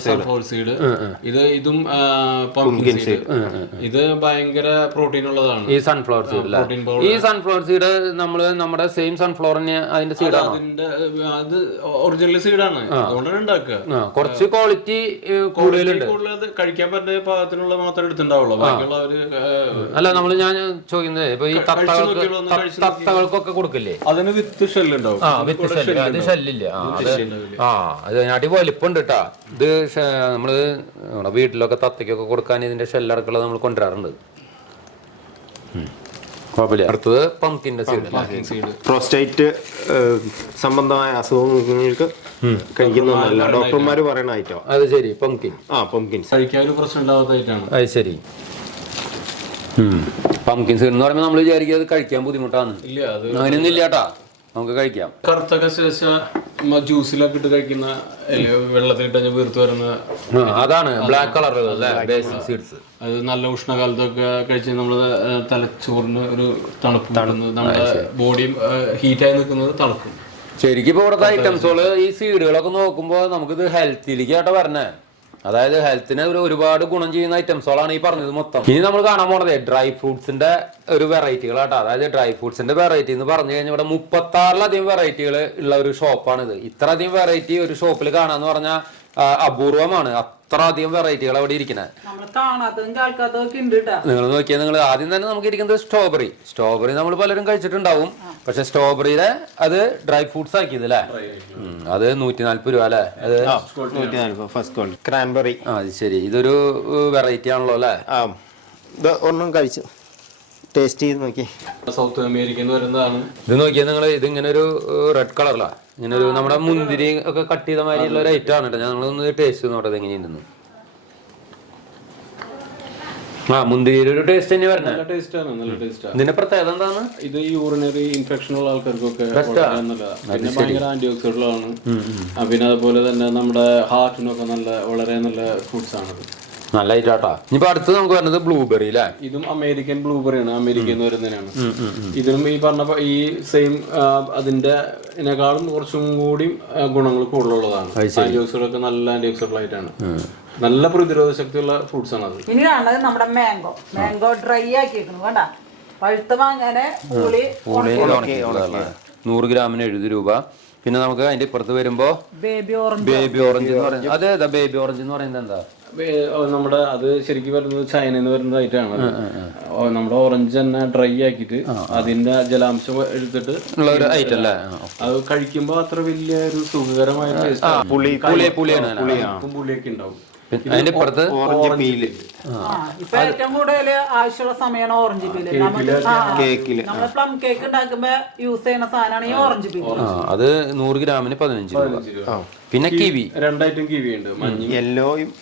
Speaker 3: സൺഫ്ലവർ സീഡ് ഇത് ഇതും പംകിൻ സീഡ് ഇത് ഭയങ്കര പ്രോട്ടീൻ ഉള്ളതാണ്.
Speaker 1: ഈ സൺഫ്ലവർ സീഡ് ഈ സൺഫ്ലവർ സീഡ് നമ്മൾ നമ്മുടെ സെയിം സൺഫ്ലവറിന് അതിന്റെ സീഡാണ്
Speaker 3: അതിന്റെ അത് ഒറിജിനൽ സീഡാണ് അതുകൊണ്ടാണ് ഉണ്ടാക്കുക.
Speaker 1: കുറച്ച് ക്വാളിറ്റി കൂടുതലുണ്ട്.
Speaker 3: കൂടുതൽ കഴിക്കാൻ പറ്റിയ പാകത്തിനുള്ള മാത്രമേ എടുത്തിട്ടുണ്ടാവുള്ളൂ. ബാക്കിയുള്ളവര്
Speaker 1: അല്ല നമ്മൾ ഞാൻ ചോദിക്കുന്നത് ഇപ്പൊ ഈ തത്തകൾക്ക് തത്തകൾക്കൊക്കെ കൊടുക്കില്ലേ?
Speaker 3: അതിന് വിത്ത് ഷെല്ലുണ്ടാവും
Speaker 1: ആ വിത്ത് ഷെല്ല് അത് ഷെല്ലില്ല ആ അത് ആ അത് അതിനാട്ടി വലിപ്പമുണ്ട് കേട്ടാ ഇത് നമ്മൾ നമ്മുടെ വീട്ടിലൊക്കെ തത്തയ്ക്കൊക്കെ കൊടുക്കാൻ ഇതിന്റെ ഷെല്ലടക്കുള്ളത് നമ്മൾ കൊണ്ടുവരാറുണ്ട്. അടുത്തത് പംകിന്റെ സീഡ്
Speaker 2: പ്രോസ്റ്റേറ്റ് സംബന്ധമായ അസുഖങ്ങൾക്ക് കഴിക്കുന്നതല്ല ഡോക്ടർമാർ പറയണ ഐറ്റം.
Speaker 1: അത് ശരി പംകിൻ
Speaker 2: ആ പംകിൻ
Speaker 3: കഴിക്കാൻ ഒരു പ്രശ്നം ഉണ്ടാവാത്തതായിട്ടാണ്
Speaker 1: അത് ശരി. പംകിൻ സീഡ് എന്ന് പറയുമ്പോൾ നമ്മൾ വിചാരിക്കുക അത് കഴിക്കാൻ ബുദ്ധിമുട്ടാണ് അങ്ങനെയൊന്നും ഇല്ല കേട്ടാ. നമുക്ക് കഴിക്കാം.
Speaker 3: കറുത്തൊക്കെ ശേഷം ജ്യൂസിലൊക്കെ ഇട്ട് കഴിക്കുന്ന വെള്ളത്തിലിട്ട് വെള്ളത്തിൽ ഇട്ട് വീർത്ത് വരുന്ന
Speaker 1: അതാണ് ബ്ലാക്ക് കളർ സീഡ്സ്
Speaker 3: അത് നല്ല ഉഷ്ണകാലത്തൊക്കെ കഴിച്ച് നമ്മൾ തലച്ചോറിന് ഒരു തണുപ്പ് നമ്മുടെ ബോഡിയും ഹീറ്റായി നിൽക്കുന്നത് തണുപ്പ്.
Speaker 1: ശരിക്കും ഇപ്പൊ ഇവിടുത്തെ ഐറ്റംസുകൾ ഈ സീഡുകളൊക്കെ നോക്കുമ്പോൾ നമുക്കിത് ഹെൽത്തിലേക്കായിട്ട് വരണേ. അതായത് ഹെൽത്തിന് ഒരു ഒരുപാട് ഗുണം ചെയ്യുന്ന ഐറ്റംസുകളാണ് ഈ പറഞ്ഞത് മൊത്തം. ഇനി നമ്മൾ കാണാൻ പോണത് ഡ്രൈ ഫ്രൂട്ട്സിന്റെ ഒരു വെറൈറ്റികളാട്ടോ അതായത് ഡ്രൈ ഫ്രൂട്ട്സിന്റെ വെറൈറ്റി എന്ന് പറഞ്ഞു കഴിഞ്ഞാൽ ഇവിടെ മുപ്പത്തി ആറിലധികം വെറൈറ്റികൾ ഉള്ള ഒരു ഷോപ്പാണിത് ഇത്രയധികം വെറൈറ്റി ഒരു ഷോപ്പിൽ കാണാന്ന് പറഞ്ഞാൽ അപൂർവമാണ്. അത്ര അധികം വെറൈറ്റികൾ അവിടെ ഇരിക്കുന്നത്. നിങ്ങൾ നോക്കിയാൽ നിങ്ങൾ ആദ്യം തന്നെ നമുക്ക് ഇരിക്കുന്നത് സ്ട്രോബെറി സ്ട്രോബെറി നമ്മൾ പലരും കഴിച്ചിട്ടുണ്ടാവും. പക്ഷെ സ്ട്രോബെറിയുടെ അത് ഡ്രൈ ഫ്രൂട്ട്സ് ആക്കിയത് അല്ലേ? അത് നൂറ്റി നാല്പത് രൂപ അല്ലേ? അത്
Speaker 2: ഫസ്റ്റ് ക്രാൻബെറി
Speaker 1: ആ അത് ശരി. ഇതൊരു വെറൈറ്റി ആണല്ലോ അല്ലേ?
Speaker 2: ഇത് ഒരെണ്ണം കഴിച്ചു. ടേസ്റ്റ് ചെയ്ത് നോക്കി.
Speaker 3: സൗത്ത് അമേരിക്കൻ വരുന്നതാണ്.
Speaker 1: ഇത് നോക്കിയാൽ നിങ്ങൾ ഇതിങ്ങനൊരു ഒരു റെഡ് കളറിലാ ഇങ്ങനെ ഒരു നമ്മുടെ മുന്തിരി ഒക്കെ കട്ട് ചെയ്ത മാതിരിയുള്ള ഒരു ഐറ്റം ആണ് കേട്ടോ ഞങ്ങളൊന്ന് ടേസ്റ്റ് നോട്ടത് എങ്ങനെയുണ്ടെന്ന്. ആ മുന്തിരിയുടെ ഒരു ടേസ്റ്റ് തന്നെ വരണേ
Speaker 3: നല്ല ടേസ്റ്റ് ആണ് നല്ല ടേസ്റ്റ് ആണ്
Speaker 1: ഇതിന്റെ പ്രത്യേകത എന്താണ്?
Speaker 3: ഇത് യൂറിനറി ഇൻഫെക്ഷൻ ഉള്ള ആൾക്കാർക്കൊക്കെ പിന്നെ ഭയങ്കര ആന്റി ഓക്സിഡന്റുകളാണ് പിന്നെ അതുപോലെ തന്നെ നമ്മുടെ ഹാർട്ടിനൊക്കെ നല്ല വളരെ നല്ല ഫുഡ്സ് ആണ്
Speaker 1: നല്ല ഐറ്റാട്ടാ ഇനിയിപ്പോ അടുത്ത് നമുക്ക് വരുന്നത് ബ്ലൂബെറി അല്ലേ
Speaker 3: ഇതും അമേരിക്കൻ ബ്ലൂബെറി ആണ്. അമേരിക്കയിൽ നിന്ന് വരുന്നതിനാണ് ഇതിനും ഈ പറഞ്ഞ ഈ സെയിം അതിന്റെ ഇതിനേക്കാളും കുറച്ചും കൂടി ഗുണങ്ങൾ കൂടുതലുള്ളതാണ്. ആന്റി ഓക്സിഡന്റ് നല്ല ആന്റി ഓക്സിഡന്റ് ആയിട്ടാണ് നല്ല പ്രതിരോധ ശക്തിയുള്ള ഫ്രൂട്ട്സ് ആണ് അത്.
Speaker 4: ഇനി കാണുന്നത് നമ്മുടെ മാംഗോ മാംഗോ ഡ്രൈ ആക്കിയിരിക്കുന്നു വേണ്ട പഴുത്ത മാങ്ങനെ പുളി
Speaker 1: നൂറ് ഗ്രാമിന് എഴുപത് രൂപ. പിന്നെ നമുക്ക് അതിന്റെ ഇപ്പുറത്ത് വരുമ്പോ
Speaker 4: ബേബി ഓറഞ്ച്
Speaker 1: ബേബി ഓറഞ്ച് എന്ന് പറയുന്നത്. അതെ അതെ ബേബി ഓറഞ്ച് എന്ന് പറയുന്നത് എന്താ?
Speaker 3: നമ്മുടെ അത് ശരിക്കും പറയുന്നത് ചൈനയിൽ നിന്ന് വരുന്നതായിട്ടാണ് നമ്മുടെ ഓറഞ്ച് തന്നെ ഡ്രൈ ആക്കിയിട്ട് അതിന്റെ ജലാംശം എടുത്തിട്ട്
Speaker 1: ഉള്ള ഒരു ഐറ്റം അല്ലേ?
Speaker 3: അത് കഴിക്കുമ്പോ അത്ര വലിയ ഒരു സുഖകരമായ പുളിയൊക്കെ ഉണ്ടാവും.
Speaker 1: അതിന്റെ പുറത്ത്
Speaker 2: ഓറഞ്ച് പീൽ.
Speaker 4: ആ ഇപ്പൊ ഏറ്റവും കൂടുതൽ ആവശ്യമുള്ള സമയമാണ് ഓറഞ്ച് പീൽ.
Speaker 2: കേക്കിൽ
Speaker 4: നമ്മൾ പ്ലം കേക്ക് ഉണ്ടാക്കുമ്പോ യൂസ് ചെയ്യുന്ന സാധനമാണ് ഈ ഓറഞ്ച് പീൽ.
Speaker 1: ആ അത് നൂറ് ഗ്രാമിന് പതിനഞ്ച് രൂപ. പിന്നെ കിവി.
Speaker 3: രണ്ടായിട്ടും കിവി ഉണ്ട്.
Speaker 2: യെല്ലോയും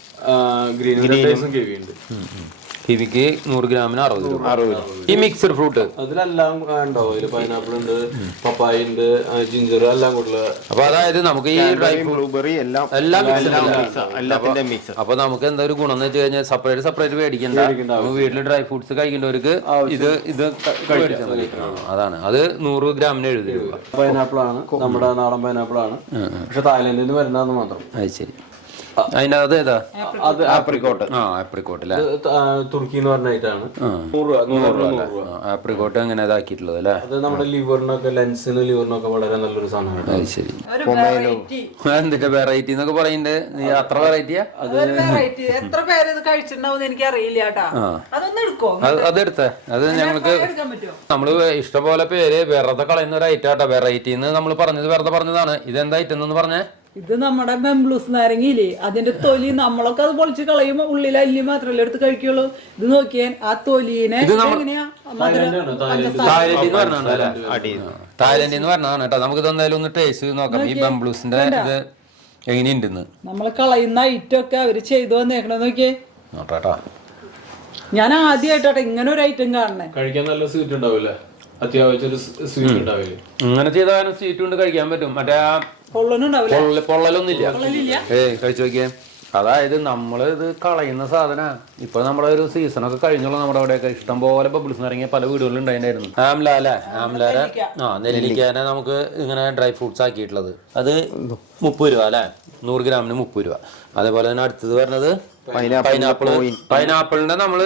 Speaker 3: ഗ്രീനും കിവി ഉണ്ട്.
Speaker 1: കിവിക്ക് നൂറ് ഗ്രാമിന് അറുപത് രൂപ. അറുപത്. ഈ മിക്സഡ് ഫ്രൂട്ട്
Speaker 3: അതിലെല്ലാം ഉണ്ടാവും. അതിൽ പൈനാപ്പിൾ ഉണ്ട് പപ്പായ ഉണ്ട് ജിഞ്ചർ എല്ലാം കൂടുതൽ
Speaker 1: അപ്പൊ അതായത് നമുക്ക് ഈ ഡ്രൈ ഫ്രൂട്ട്
Speaker 2: ബ്ലൂബെറി എല്ലാം
Speaker 1: എല്ലാം.
Speaker 2: എല്ലാത്തിന്റെ മിക്സ്
Speaker 1: അപ്പൊ നമുക്ക് എന്താ ഒരു ഗുണം എന്ന് വെച്ച് കഴിഞ്ഞാൽ സെപ്പറേറ്റ് സെപ്പറേറ്റ് മേടിക്കണ്ട. വീട്ടിൽ ഡ്രൈ ഫ്രൂട്ട്സ് കഴിക്കേണ്ടവർക്ക് ഇത് ഇത് അതാണ്. അത് നൂറ് ഗ്രാമിന് എഴുതി രൂപ
Speaker 3: പൈനാപ്പിൾ ആണ്. നമ്മുടെ നാടൻ പൈനാപ്പിൾ ആണ്. പക്ഷെ തായ്ലൻഡിൽ നിന്ന് വരുന്നതെന്ന് മാത്രം.
Speaker 1: അത് ശരി. അതിന്റെ അത് ഏതാ?
Speaker 3: അത് ആപ്രിക്കോട്ട്.
Speaker 1: ആ ആപ്രിക്കോട്ട് അല്ലേ?
Speaker 3: തുർക്കി എന്ന്
Speaker 1: പറഞ്ഞിട്ടാണ്.
Speaker 3: നൂറ് രൂപ
Speaker 1: ആപ്രിക്കോട്ട് അങ്ങനെ ഇതാക്കിയിട്ടുള്ളത് അല്ലേ?
Speaker 3: അത് നമ്മുടെ ലിവറിനൊക്കെ ലെൻസിന് ലിവറിനൊക്കെ വളരെ നല്ലൊരു സാധനമാണ്.
Speaker 1: അത് ശരി.
Speaker 4: വെറൈറ്റി
Speaker 1: എന്തിന്റെ വെറൈറ്റി എന്നൊക്കെ പറയുന്നത് നീ അത്ര വെറൈറ്റിയാ
Speaker 4: അതൊരു വെറൈറ്റി എത്ര പേര് ഇത് കഴിച്ചിട്ടുണ്ടാവും എനിക്ക് അറിയില്ല കേട്ടാ അതൊന്ന് എടുക്കോ?
Speaker 1: അത് അതെടുത്തേ. അത് ഞങ്ങൾക്ക് നമ്മൾ ഇഷ്ടംപോലെ പേര് വെറുതെ കളയുന്ന ഒരു ഐറ്റം ആട്ടോ. വെറൈറ്റി എന്ന് നമ്മൾ പറഞ്ഞത് വെറുതെ പറഞ്ഞതാണ്. ഇതെന്താ ഐറ്റം എന്ന് പറഞ്ഞേ?
Speaker 4: ഇത് നമ്മുടെ ബംബ്ലൂസ് നാരങ്ങയില്ലേ? അതിന്റെ തൊലി നമ്മളൊക്കെ അത് പൊളിച്ച് കളയുമ്പോ ഉള്ളിൽ അല്ലി മാത്രല്ലേ എടുത്ത് കഴിക്കുള്ളൂ. ഇത് നോക്കിയാൽ ആ തൊലീനെ എങ്ങനെയാ?
Speaker 1: തായ്ലൻഡിൽ നിന്ന് പറഞ്ഞതാണ് കേട്ടോ. നമുക്ക് ഒന്ന് ടേസ്റ്റ് നോക്കാം. ഈ ബംബ്ലൂസിന്റെ ഇത് എങ്ങനെയുണ്ടെന്ന്.
Speaker 4: നമ്മൾ കളയുന്ന ഐറ്റം ഒക്കെ അവർ ചെയ്തു വന്നേക്കണ നോക്കിയേ.
Speaker 1: നോട്ടാ
Speaker 4: ഞാൻ ആദ്യമായിട്ടോട്ടെ ഇങ്ങനെ ഒരു ഐറ്റം കാണണേ
Speaker 3: കഴിക്കാൻ നല്ല സ്വീറ്റ് ഉണ്ടാവില്ലേ? അത്യാവശ്യം ഒരു സ്വീറ്റ് ഉണ്ടാവില്ലേ?
Speaker 1: ഇങ്ങനെ ചെയ്താൽ കാരണം സ്വീറ്റ് കൊണ്ട് കഴിക്കാൻ പറ്റും. മറ്റേ പൊള്ളലൊന്നുമില്ല. ഏ കഴിച്ചു നോക്കിയേ. അതായത് നമ്മൾ ഇത് കളയുന്ന സാധന. ഇപ്പൊ നമ്മുടെ ഒരു ഒക്കെ കഴിഞ്ഞുള്ള നമ്മുടെ അവിടെയൊക്കെ. ഇഷ്ടം പോലെ ബബിൾസ് ഇറങ്ങിയ പല വീടുകളിലും ഉണ്ടായിരുന്നു ആംല അല്ലേ? ആംലാര ആ നെല്ലിക്കാനെ നമുക്ക് ഇങ്ങനെ ഡ്രൈ ഫ്രൂട്ട്സ് ആക്കിയിട്ടുള്ളത്. അത് മുപ്പത് രൂപ അല്ലേ? നൂറ് ഗ്രാമിന് മുപ്പത് രൂപ. അതേപോലെ തന്നെ അടുത്തത് പറഞ്ഞത് പൈനാപ്പിൾ പൈനാപ്പിളിന്റെ നമ്മൾ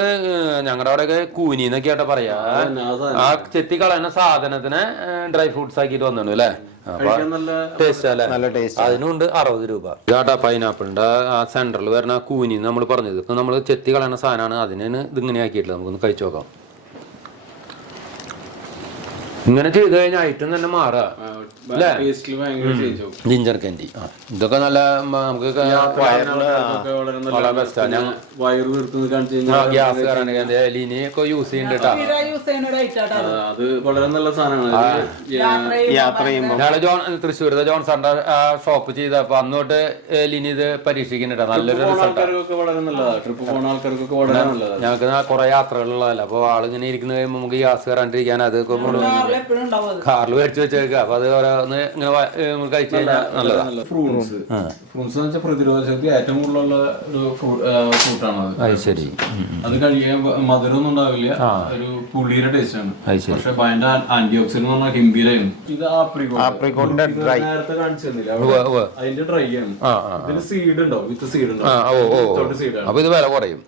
Speaker 1: ഞങ്ങളുടെ അവിടെയൊക്കെ കൂനി എന്നൊക്കെ ആയിട്ട് പറയാ ആ ചെത്തി കളയുന്ന സാധനത്തിന് ഡ്രൈ ഫ്രൂട്ട്സ് ആക്കിയിട്ട് വന്നു അല്ലേ?
Speaker 3: നല്ല
Speaker 1: ടേസ്റ്റ് അല്ലേ? നല്ല ടേസ്റ്റ് അതിനുണ്ട് അറുപത് രൂപ. ഇതാട്ടാ പൈനാപ്പിളിന്റെ ആ സെന്ററിൽ വരുന്ന ആ കൂനി നമ്മൾ പറഞ്ഞത്. ഇപ്പൊ നമ്മൾ ചെത്തി കളയുന്ന സാധനമാണ് അതിനാണ് ഇതിങ്ങനെ ആക്കിയിട്ടുള്ളത് നമുക്കൊന്ന് കഴിച്ചു നോക്കാം. ഇങ്ങനെ ചെയ്ത് കഴിഞ്ഞാൽ ഐറ്റം തന്നെ മാറുക ജിഞ്ചർ കാൻഡി ഇതൊക്കെ നല്ല നമുക്ക് ഗ്യാസ് എലിനെയൊക്കെ ലിനിയൊക്കെ യൂസ് ചെയ്യുന്നുണ്ട് ജോൺ തൃശ്ശൂരത്തെ ഷോപ്പ് ചെയ്തപ്പോ അന്ന് തൊട്ട് എലിനി ലിനി ഇത് പരീക്ഷിക്കുന്നുണ്ട്. നല്ലൊരു
Speaker 3: പോണ
Speaker 1: റിസൾട്ട്
Speaker 3: വളരെ നല്ലതാണ് ട്രിപ്പ് പോണ ആൾക്കാർക്കൊക്കെ വളരെ നല്ലതാണ്
Speaker 1: ഞങ്ങൾക്ക് കുറെ യാത്രകളുള്ളതല്ല. അപ്പൊ ആളിങ്ങനെ ഇരിക്കുന്ന കഴിയുമ്പോൾ നമുക്ക് ഗ്യാസ് കയറാണ്ടിരിക്കാൻ അത്
Speaker 4: കാറിൽ
Speaker 1: മേടിച്ചു വെച്ചേക്കാം അപ്പൊ അത് ഓരോന്ന് ഇങ്ങനെ കഴിച്ചു കഴിഞ്ഞാൽ നല്ലതാ.
Speaker 3: നല്ല ഫ്രൂട്ട്സ് ഫ്രൂട്ട്സ് എന്ന് വെച്ചാൽ പ്രതിരോധ ശക്തി ഏറ്റവും കൂടുതലുള്ള ഒരു ഫ്രൂട്ടാണ് അത്.
Speaker 1: അത് ശരി.
Speaker 3: അത് കഴിക്കാൻ മധുരമൊന്നും ഉണ്ടാവില്ല. ഒരു പുളിയുടെ ടേസ്റ്റ് ആണ്. പക്ഷെ ഭയങ്കര ആന്റി ഓക്സിഡന്റ് പറഞ്ഞാൽ ഹിന്ദിയിലായിരുന്നു ഇത് ആപ്രിക്കോട്ട്
Speaker 2: ആപ്രിക്കോട്ടിന്റെ ഡ്രൈ
Speaker 3: നേരത്തെ കാണിച്ചു. അതിന്റെ ഡ്രൈ ആണ്. ഇതിന് സീഡ് ഉണ്ടാവും. വിത്ത് സീഡ് ഉണ്ടാവും.
Speaker 1: ഓ ഓ ഓ.
Speaker 3: സീഡ് ആണ്.
Speaker 1: അപ്പൊ ഇത് വില കുറയും.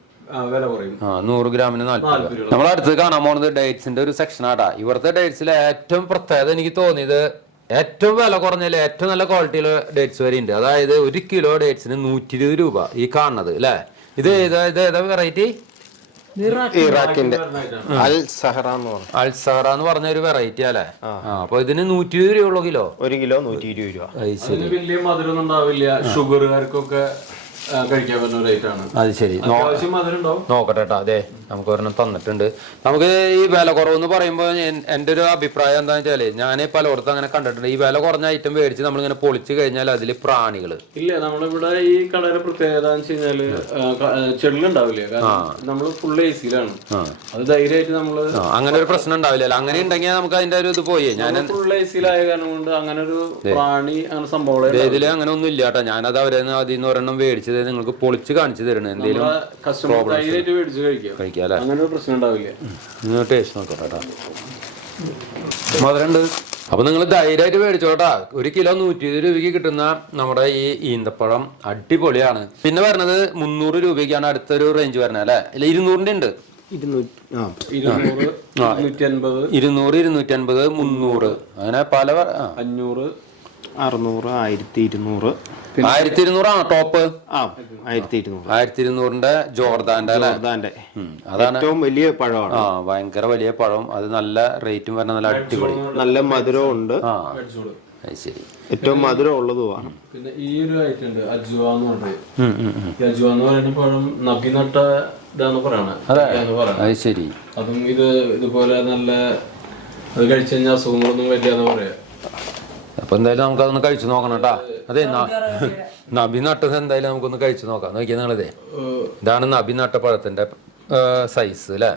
Speaker 3: വില കുറയും.
Speaker 1: ആ നൂറ് ഗ്രാമിന് നാല്പത് രൂപ. നമ്മൾ അടുത്ത് കാണാൻ പോകുന്നത് ഡേറ്റ്സിന്റെ ഒരു സെക്ഷൻ ആട്ടാ. ഇവിടുത്തെ ഡേറ്റ്സിലെ ഏറ്റവും പ്രത്യേകത എനിക്ക് തോന്നിയത് ഏറ്റവും വില കുറഞ്ഞതിൽ ഏറ്റവും നല്ല ക്വാളിറ്റിയിലെ ഡേറ്റ്സ് വരെ ഉണ്ട്. അതായത് ഒരു കിലോ ഡേറ്റ്സിന് നൂറ്റി ഇരുപത് രൂപ ഈ കാണുന്നത് അല്ലേ? ഇത് ഏതാ ഇത് ഏതാ വെറൈറ്റി
Speaker 2: ഇറാഖിന്റെ. അൽ സഹറ എന്ന് പറഞ്ഞു
Speaker 1: അൽസാറ എന്ന് പറഞ്ഞ ഒരു വെറൈറ്റി അല്ലേ അപ്പൊ ഇതിന് നൂറ്റി ഇരുപത് രൂപ ഉള്ളൂ കിലോ.
Speaker 2: ഒരു കിലോ നൂറ്റി ഇരുപത് രൂപ
Speaker 3: വലിയ മധുരമൊന്നും ഉണ്ടാവില്ല. ഷുഗറുകാർക്കൊക്കെ കഴിക്കാൻ പറ്റുന്ന
Speaker 1: അത് ശരി.
Speaker 3: അത്യാവശ്യം
Speaker 1: നോക്കട്ടെ കേട്ടോ അതെ നമുക്ക് ഒരെണ്ണം തന്നിട്ടുണ്ട്. നമുക്ക് ഈ വില കുറവെന്ന് പറയുമ്പോൾ എന്റെ ഒരു അഭിപ്രായം എന്താണെന്ന് വെച്ചാൽ ഞാൻ പലയിടത്തും അങ്ങനെ കണ്ടിട്ടുണ്ട്. ഈ വില കുറഞ്ഞ ഐറ്റം മേടിച്ച് നമ്മളിങ്ങനെ പൊളിച്ചു കഴിഞ്ഞാൽ അതിൽ പ്രാണികൾ
Speaker 3: ഇല്ല നമ്മളിവിടെ ഈ കടയുടെ പ്രത്യേകത എന്ന് വെച്ച് കഴിഞ്ഞാൽ ആ, ക- ആ, ചെള്ളുണ്ടാവില്ല കാരണം നമ്മൾ ഫുൾ എ സിയിലാണ് അത് ധൈര്യമായിട്ട് നമ്മൾ
Speaker 1: അങ്ങനെ ഒരു പ്രശ്നം ഉണ്ടാവില്ല അങ്ങനെ ഉണ്ടെങ്കിൽ നമുക്ക് അതിന്റെ ഒരു ഇത് പോയി. ഞാൻ
Speaker 3: ഫുൾ എ സിയിലായ കാരണം കൊണ്ട് അങ്ങനെ ഒരു പ്രാണി അങ്ങനെ സംഭവം
Speaker 1: ഇതിൽ അങ്ങനെ ഒന്നും ഇല്ല കേട്ടോ ഞാനത് അവരെ അതിൽ നിന്ന് ഒരെണ്ണം മേടിച്ചത് നിങ്ങൾക്ക് പൊളിച്ച് കാണിച്ചു തരണം. എന്തെങ്കിലും
Speaker 3: കഴിക്കാം.
Speaker 1: അല്ലേ?
Speaker 3: അങ്ങനെ ഒരു പ്രശ്നം ഉണ്ടാവില്ല.
Speaker 1: നിങ്ങൾ ടേസ്റ്റ് നോക്കട്ടെ കേട്ടോ മധുരണ്ട്. അപ്പൊ നിങ്ങൾ ധൈര്യമായിട്ട് മേടിച്ചോട്ടാ ഒരു കിലോ നൂറ്റി ഇരുപത് രൂപയ്ക്ക് കിട്ടുന്ന നമ്മുടെ ഈ ഈന്തപ്പഴം അടിപൊളിയാണ്. പിന്നെ പറഞ്ഞത് മുന്നൂറ് രൂപയ്ക്കാണ് അടുത്തൊരു റേഞ്ച് വരുന്നത് അല്ലെ? അല്ല ഇരുന്നൂറിന്റെ ഉണ്ട്.
Speaker 3: ഇരുന്നൂറ് ഇരുന്നൂറ്റി അൻപത്.
Speaker 1: ഇരുന്നൂറ് ഇരുന്നൂറ്റി അൻപത് മുന്നൂറ്. അങ്ങനെ പല.
Speaker 3: അഞ്ഞൂറ്
Speaker 2: അറുന്നൂറ് ആയിരത്തി ഇരുന്നൂറ്
Speaker 1: ആയിരത്തി ഇരുന്നൂറാണ് ടോപ്പ്
Speaker 2: ആ ആയിരത്തി ഇരുന്നൂറ്
Speaker 1: ആയിരത്തി ഇരുന്നൂറിന്റെ ജോർദാന്റെ.
Speaker 2: ജോർദാന്റെ
Speaker 1: അതാണ്
Speaker 2: ഏറ്റവും വലിയ പഴമാണ്.
Speaker 1: ആ ഭയങ്കര വലിയ പഴം. അത് നല്ല റേറ്റും വരണ നല്ല അടിപൊളി.
Speaker 2: നല്ല മധുരവും ഉണ്ട്.
Speaker 1: ആ ശരി.
Speaker 2: ഏറ്റവും മധുരം ഉള്ളതുമാണ്
Speaker 3: പിന്നെ ഈ ഒരു ഐറ്റം ഉണ്ട് അജുവ എന്ന് പറഞ്ഞത് അജുവ എന്ന് പറയുന്ന പഴം നബി നട്ട ഇതാന്ന് പറയണ
Speaker 1: അത്. ശരി.
Speaker 3: അതും ഇത് ഇതുപോലെ നല്ല അത് കഴിച്ചു കഴിഞ്ഞാൽ അസുഖങ്ങളൊന്നും വരില്ല പറയാ.
Speaker 1: അപ്പൊ എന്തായാലും നമുക്ക് അതൊന്ന് കഴിച്ചു നോക്കണം കേട്ടാ. അതെ നബി നട്ടത് എന്തായാലും നമുക്കൊന്ന് കഴിച്ചു നോക്കാം. നോക്കിയാ നിങ്ങളതേ. ഇതാണ് നബി നട്ട പഴത്തിന്റെ സൈസ് അല്ലേ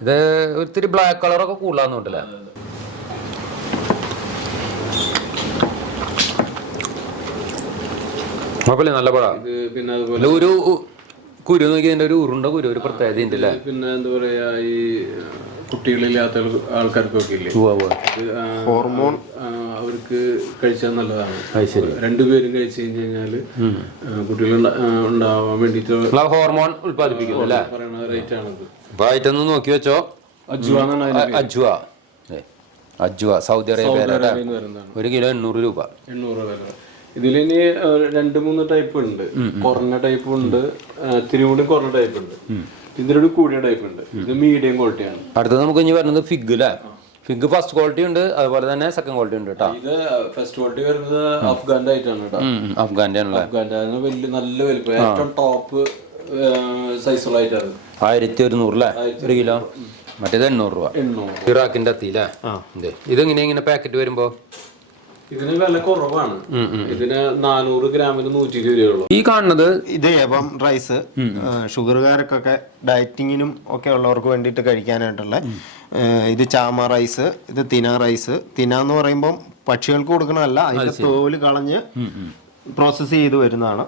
Speaker 1: ഇത് ഒത്തിരി ബ്ലാക്ക് കളറൊക്കെ കൂടുതലാന്നുണ്ടല്ലേ കുഴപ്പമില്ല നല്ല പഴ.
Speaker 3: ഇത് പിന്നെ അതുപോലെ
Speaker 1: ഒരു കുരു നോക്കി എന്റെ ഒരു ഉരുണ്ട കുരു ഒരു പ്രത്യേകത ഉണ്ട് അല്ലേ
Speaker 3: പിന്നെ എന്താ പറയാ ഈ കുട്ടികളില്ലാത്ത ആൾ- ആൾക്കാർക്കൊക്കെ ഇല്ലേ?
Speaker 2: ഹോർമോൺ
Speaker 3: അവർക്ക് കഴിച്ചാൽ നല്ലതാണ്. രണ്ടുപേരും കഴിച്ചു കഴിഞ്ഞു കഴിഞ്ഞാൽ കുട്ടികൾ ഉണ്ടാവാൻ
Speaker 1: നിങ്ങളാ ഹോർമോൺ ഉത്പാദിപ്പിക്കുന്നു അല്ലേ?
Speaker 3: പറയുന്ന റേറ്റ് ആണത്.
Speaker 1: നോക്കി വെച്ചോ.
Speaker 3: അജ്വ
Speaker 1: അജ്വ. അജ്വ സൗദി അറേബ്യ ഒരു കിലോ എണ്ണൂറ് രൂപ.
Speaker 3: എണ്ണൂറ് രൂപ ഇതിലിനി രണ്ട് മൂന്ന് ടൈപ്പ് ഉണ്ട്. കുറഞ്ഞ ടൈപ്പ് ഉണ്ട്. ഇത്തിരി കൂടി കുറഞ്ഞ ടൈപ്പ് ഉണ്ട്. ഇതിനോട് കൂടിയ ടൈപ്പ് ഉണ്ട്. ഇത് മീഡിയം ക്വാളിറ്റി ആണ്.
Speaker 1: അടുത്തത് നമുക്ക് ഇനി വരുന്നത് ഫിഗ് അല്ലേ ഫിഗ് ഫസ്റ്റ് ക്വാളിറ്റി ഉണ്ട് അതുപോലെ തന്നെ സെക്കൻഡ് ക്വാളിറ്റി ഉണ്ട് കേട്ടോ
Speaker 3: ഇത് ഫസ്റ്റ് ക്വാളിറ്റി വരുന്നത് അഫ്ഗാന്റെ ആയിട്ടാണ് കേട്ടോ
Speaker 1: അഫ്ഗാന്റെ ആണ്
Speaker 3: അഫ്ഗാന്റെ വലിയ നല്ല വലിപ്പം. ഏറ്റവും ടോപ്പ് സൈസുള്ള ആയിട്ടാണ്
Speaker 1: ആയിരത്തി ഒരുന്നൂറ് അല്ലേ ഒരു കിലോ? മറ്റേത് എണ്ണൂറ് രൂപ.
Speaker 3: എണ്ണൂറ്.
Speaker 1: ഇറാഖിന്റെ അത്തി അല്ലേ ഇത്. ഇതെങ്ങനെ ഇങ്ങനെ പാക്കറ്റ് വരുമ്പോ?
Speaker 3: ഇതിന് വില കുറവാണ്. ഇതിന് നാനൂറ് ഗ്രാമിന് നൂറ്റി ഇരുപത് രൂപയുള്ളൂ
Speaker 1: ഈ കാണുന്നത്?
Speaker 2: ഇത് എബം റൈസ് ഷുഗറുകാർക്കൊക്കെ ഡയറ്റിങ്ങിനും ഒക്കെ ഉള്ളവർക്ക് വേണ്ടിയിട്ട് കഴിക്കാനായിട്ടുള്ള ഇത് ചാമ റൈസ് ഇത് തിന റൈസ്. തിന എന്ന് പറയുമ്പോൾ പക്ഷികൾക്ക് കൊടുക്കണമല്ല അതിന്റെ തോൽ കളഞ്ഞ് പ്രോസസ്സ് ചെയ്ത് വരുന്നതാണ്.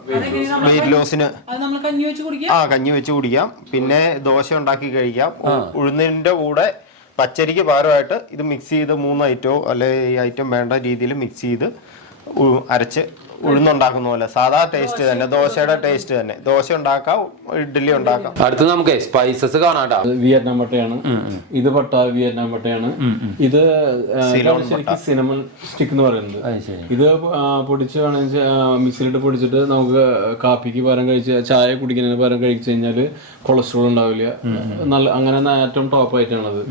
Speaker 2: വെയിറ്റ് ലോസിന്
Speaker 4: അത് നമ്മൾ കഞ്ഞി വെച്ച് കുടിക്കാം?
Speaker 2: ആ കഞ്ഞി വെച്ച് കുടിക്കാം. പിന്നെ ദോശ ഉണ്ടാക്കി കഴിക്കാം. ഉഴുന്നതിന്റെ ഉഴുന്നിന്റെ കൂടെ പച്ചരിക്ക് പകരമായിട്ട് ഇത് മിക്സ് ചെയ്ത് മൂന്ന് ഐറ്റോ അല്ലെ ഈ ഐറ്റം വേണ്ട രീതിയിൽ മിക്സ് ചെയ്ത് അരച്ച് ഉഴുന്നുണ്ടാക്കുന്ന പോലെ. സാധാ ടേസ്റ്റ് തന്നെ. ദോശയുടെ ടേസ്റ്റ് തന്നെ. ദോശ ഉണ്ടാക്കാം ഇഡ്ഡലി ഉണ്ടാക്കാം.
Speaker 1: അടുത്ത് നമുക്ക് സ്പൈസസ് കാണാട്ടാ.
Speaker 3: ഇത് വിയറ്റ്നാം മുട്ടയാണ് ഇത് പട്ട വിയറ്റ്നാം മുട്ടയാണ് ഇത് ശരിക്കും സിനമൺ സ്റ്റിക്ക് എന്ന് പറയുന്നത്. ഇത് പൊടിച്ച് വേണമെങ്കിൽ മിക്സിയിലിട്ട് പൊടിച്ചിട്ട് നമുക്ക് കാപ്പിക്ക് പകരം കഴിച്ച് ചായ കുടിക്കുന്നതിന് പകരം കഴിച്ചു കഴിഞ്ഞാൽ കൊളസ്ട്രോൾ ഉണ്ടാവില്ല. നല്ല അങ്ങനെ ഏറ്റവും ടോപ്പ് ആയിട്ടാണത്.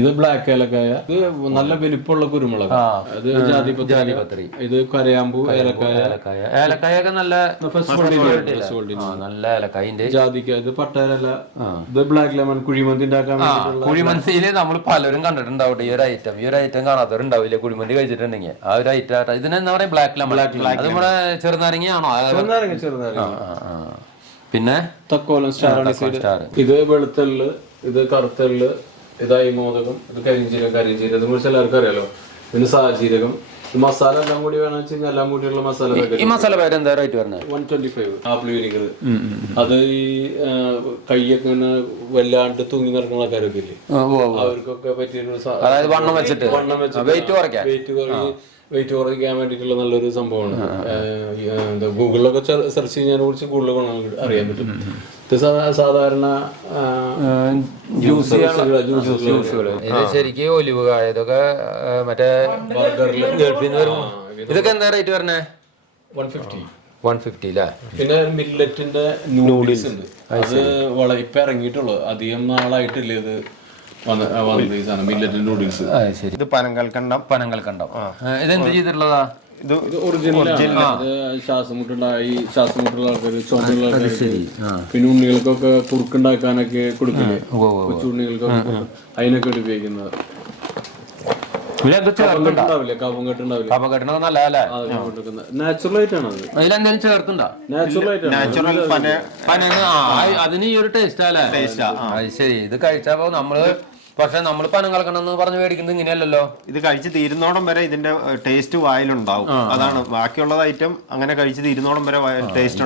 Speaker 3: ഇത് ബ്ലാക്ക് ഏലക്കായ. ഇത് നല്ല വലിപ്പമുള്ള കുരുമുളക്. ഇത് ജാതിപത്രി ഇത് കരയാമ്പൂ. ഏലക്കായ.
Speaker 1: ഏലക്കായ. ഒക്കെ നല്ല നല്ല
Speaker 3: ജാതിക്ക ഇത് ഇത് ബ്ലാക്ക് ലെമൺ കുഴിമന്തി ഉണ്ടാക്കാൻ വേണ്ടിയിട്ടുള്ള
Speaker 1: കുഴിമന്തിയിൽ നമ്മൾ പലരും കണ്ടിട്ടുണ്ടാവട്ടെ ഈ ഒരു ഐറ്റം ഈ ഒരു ഐറ്റം കാണാത്തവരുണ്ടാവില്ല? കുഴിമന്തി കഴിച്ചിട്ടുണ്ടെങ്കിൽ. ആ ഒരു ഐറ്റം ഇതിന് എന്താ പറയാ? ബ്ലാക്ക് ലെമൺ അത് നമ്മുടെ ചെറുനാരങ്ങയാണോ
Speaker 3: ചെറുനാരങ്ങ ചെറുനാരങ്ങ.
Speaker 1: പിന്നെ?
Speaker 3: തക്കോലം സ്റ്റാർ ഇത്. വെളുത്തൽ ഇത് കറുത്തൽ ഇതായി മോദകം ഇത് കരിഞ്ചീരകം കരിഞ്ചീരകം. ഇത് കുറിച്ച് എല്ലാവർക്കും അറിയാലോ പിന്നെ ഇത് മസാല എല്ലാം കൂടി വേണം വെച്ച് കഴിഞ്ഞാൽ എല്ലാം കൂടിയുള്ള മസാല
Speaker 1: ഈ മസാല പേര് എന്താ റേറ്റ് പറഞ്ഞത്
Speaker 3: one twenty five apple vinegar അത് ഈ കൈയൊക്കെ ഇങ്ങനെ വല്ലാണ്ട് തൂങ്ങി നടക്കുന്ന ആൾക്കാരൊക്കെ ഇല്ലേ? അവർക്കൊക്കെ പറ്റിയൊരു
Speaker 1: അതായത് വണ്ണം വെച്ചിട്ട്.
Speaker 3: വണ്ണം വെച്ചിട്ട്
Speaker 1: വെയിറ്റ് കുറയ്ക്കാൻ.
Speaker 3: വെയിറ്റ് കുറഞ്ഞ് വെയിറ്റ് കുറയ്ക്കാൻ വേണ്ടിയിട്ടുള്ള നല്ലൊരു സംഭവമാണ്. എന്താ ഗൂഗിളിലൊക്കെ സെർച്ച് ചെയ്യുന്നതിനെ കുറിച്ച് കൂടുതൽ ഗുണങ്ങൾ അറിയാൻ പറ്റും. ഇത് സാധാരണ
Speaker 1: ശരിക്കും ഒലിവ് കായ ഇതൊക്കെ മറ്റേ ഗൾഫിൽ നിന്ന് വരും ഇതൊക്കെ എന്താ റേറ്റ് പറഞ്ഞേ
Speaker 3: വൺ ഫിഫ്റ്റി.
Speaker 1: വൺ ഫിഫ്റ്റി അല്ലേ
Speaker 3: പിന്നെ മില്ലറ്റിന്റെ നൂഡിൽസ് ഉണ്ട്. അത് ഇപ്പൊ ഇറങ്ങിയിട്ടുള്ളൂ അധികം നാളായിട്ടില്ല ഇത്?
Speaker 2: ഇത് പനങ്കൽക്കണ്ടം
Speaker 1: പനങ്കൽക്കണ്ടം. ഇത് ഇതെന്ത് ചെയ്തിട്ടുള്ളതാ?
Speaker 2: ഇത്
Speaker 3: ശ്വാസമുട്ടുണ്ടായി ശ്വാസമുട്ടുള്ള ആൾക്കാർ പിന്നെ ഉണ്ണികൾക്കൊക്കെ കുറുക്കുണ്ടാക്കാനൊക്കെ കൊടുക്കില്ലേ? കൊച്ചുണ്ണികൾക്കൊക്കെ. അതിനൊക്കെ ഉപയോഗിക്കുന്നത്.
Speaker 1: അതിലെന്തെങ്കിലും ചേർത്തുണ്ടോ അതിന് ഈ ഒരു ടേസ്റ്റ് അല്ലേ? അത് ശരി. ഇത് കഴിച്ചപ്പോ നമ്മൾ പക്ഷെ നമ്മൾ പനം കളക്കണമെന്ന് പറഞ്ഞ് മേടിക്കുന്നത് ഇങ്ങനെയല്ലല്ലോ.
Speaker 2: ഇത് കഴിച്ച് തീരുന്നോടം വരെ ഇതിന്റെ ടേസ്റ്റ് വായിലുണ്ടാവും. അതാണ്. ബാക്കിയുള്ള ഐറ്റം അങ്ങനെ കഴിച്ച് തീരുന്നോടം വരെ ടേസ്റ്റ്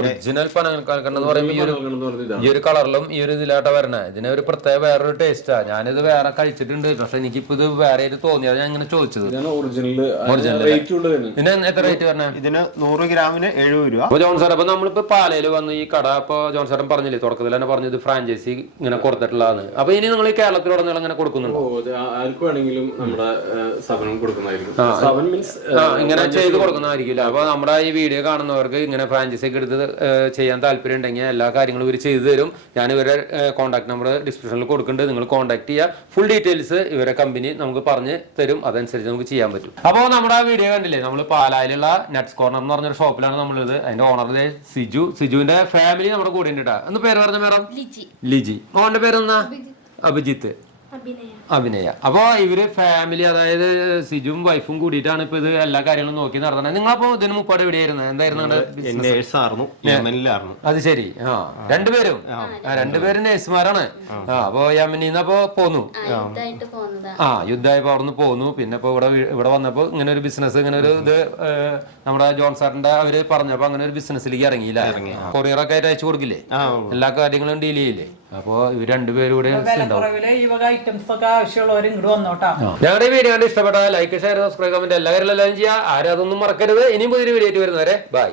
Speaker 1: ഒറിജിനൽ പനം പറയുമ്പോ ഈ ഒരു കളറിലും ഈ ഒരു ഇതിലാട്ട വരണേ. ഇതിന് ഒരു പ്രത്യേക വേറൊരു ടേസ്റ്റാ ഞാനിത് വേറെ കഴിച്ചിട്ടുണ്ട്. പക്ഷെ എനിക്കിപ്പോ ഇത് വേറെ ആയിട്ട് തോന്നിയത് ഞാൻ ഇങ്ങനെ ചോദിച്ചത്. ഇതിന് എത്ര റേറ്റ് വരണേ?
Speaker 2: ഇതിന് നൂറ് ഗ്രാമിന് എഴുപത് രൂപ.
Speaker 1: അപ്പൊ ജോൺ സാർ അപ്പൊ നമ്മളിപ്പോ പാലയിൽ വന്ന് ഈ കട ഇപ്പൊ ജോൺ സാറും പറഞ്ഞില്ലേ തുടക്കത്തിൽ തന്നെ പറഞ്ഞത് ഫ്രാഞ്ചൈസി ഇങ്ങനെ കൊടുത്തിട്ടുള്ളതാണ് അപ്പൊ ഇനി നിങ്ങൾ കേരളത്തിലുടനീളം ഇങ്ങനെ കൊടുക്കുന്നുണ്ടോ?
Speaker 3: ആർക്ക് വേണമെങ്കിലും നമ്മുടെ സബനം കൊടുക്കുന്നതായിരിക്കും. സബൻ മീൻസ്
Speaker 1: ഇങ്ങനെ ചെയ്ത് കൊടുക്കുന്നതായിരിക്കില്ല? അപ്പൊ നമ്മുടെ ഈ വീഡിയോ കാണുന്നവർക്ക് ഇങ്ങനെ ഫ്രാഞ്ചൈസി ഒക്കെ എടുത്ത് ചെയ്യാൻ താല്പര്യം ഉണ്ടെങ്കിൽ എല്ലാ കാര്യങ്ങളും ഇവർ ചെയ്തു തരും. ഞാൻ ഇവരെ കോൺടാക്ട് നമ്പർ ഡിസ്ക്രിപ്ഷനിൽ കൊടുക്കുന്നുണ്ട്. നിങ്ങൾ കോൺടാക്ട് ചെയ്യുക ഫുൾ ഡീറ്റെയിൽസ് ഇവരെ കമ്പനി നമുക്ക് പറഞ്ഞ് തരും. അതനുസരിച്ച് നമുക്ക് ചെയ്യാൻ പറ്റും. അപ്പോൾ നമ്മുടെ ആ വീഡിയോ കണ്ടില്ലേ? നമ്മൾ പാലായിലുള്ള നട്സ് കോർണർ എന്ന് പറഞ്ഞൊരു ഷോപ്പിലാണ് നമ്മളുള്ളത് അതിന്റെ ഓണർ സിജു. സിജുവിന്റെ ഫാമിലി നമ്മുടെ കൂടെ ഉണ്ട് കേട്ടോ എന്ന് പേര് പറഞ്ഞ മേഡം?
Speaker 5: ലിജി.
Speaker 1: ലിജി. ഓന്റെ പേരെന്നാ അഭിജിത്ത്.
Speaker 5: അഭിനയ.
Speaker 1: അഭിനയ. അപ്പൊ ഇവർ ഫാമിലി അതായത് സിജുവും വൈഫും കൂടിയിട്ടാണ് ഇപ്പൊ ഇത് എല്ലാ കാര്യങ്ങളും നോക്കി നടന്നത്. നിങ്ങളപ്പോ ഇതിന് മുപ്പാട് എവിടെയായിരുന്നു? എന്തായിരുന്നു?
Speaker 2: നേഴ്സായിരുന്നു യമനിലായിരുന്നു
Speaker 1: അത് ശരി. ആ രണ്ടുപേരും? ആ രണ്ടുപേരും. നേഴ്സുമാരാണ്. ആ. അപ്പൊ യമനിന്ന് അപ്പൊ പോന്നു.
Speaker 5: ആ,
Speaker 1: യുദ്ധമായി യുദ്ധമായപ്പോ അവിടുന്ന് പോന്നു. പിന്നെ ഇപ്പൊ ഇവിടെ ഇവിടെ വന്നപ്പോ ഇങ്ങനെ ഒരു ബിസിനസ് ഇങ്ങനെ ഒരു ഇത് നമ്മുടെ ജോൺ സാറിന്റെ അവർ പറഞ്ഞപ്പോ അങ്ങനെ ഒരു ബിസിനസ്സിലേക്ക് ഇറങ്ങിയില്ല? കൊറിയറൊക്കെ ആയിട്ട് അയച്ചു കൊടുക്കില്ലേ? എല്ലാ കാര്യങ്ങളും ഡീൽ ചെയ്യില്ലേ? അപ്പൊ ഇവർ രണ്ടുപേരും കൂടെ ഞങ്ങളുടെ വീഡിയോ കണ്ട് ഇഷ്ടപ്പെട്ട ലൈക്ക് ഷെയർ സബ്സ്ക്രൈബ് കമന്റ് എല്ലാവരും എല്ലാം ചെയ്യുക. ആരും അതൊന്നും മറക്കരുത്. ഇനിയും പുതിയൊരു വീഡിയോ ആയിട്ട് വരുന്നവരെ ബൈ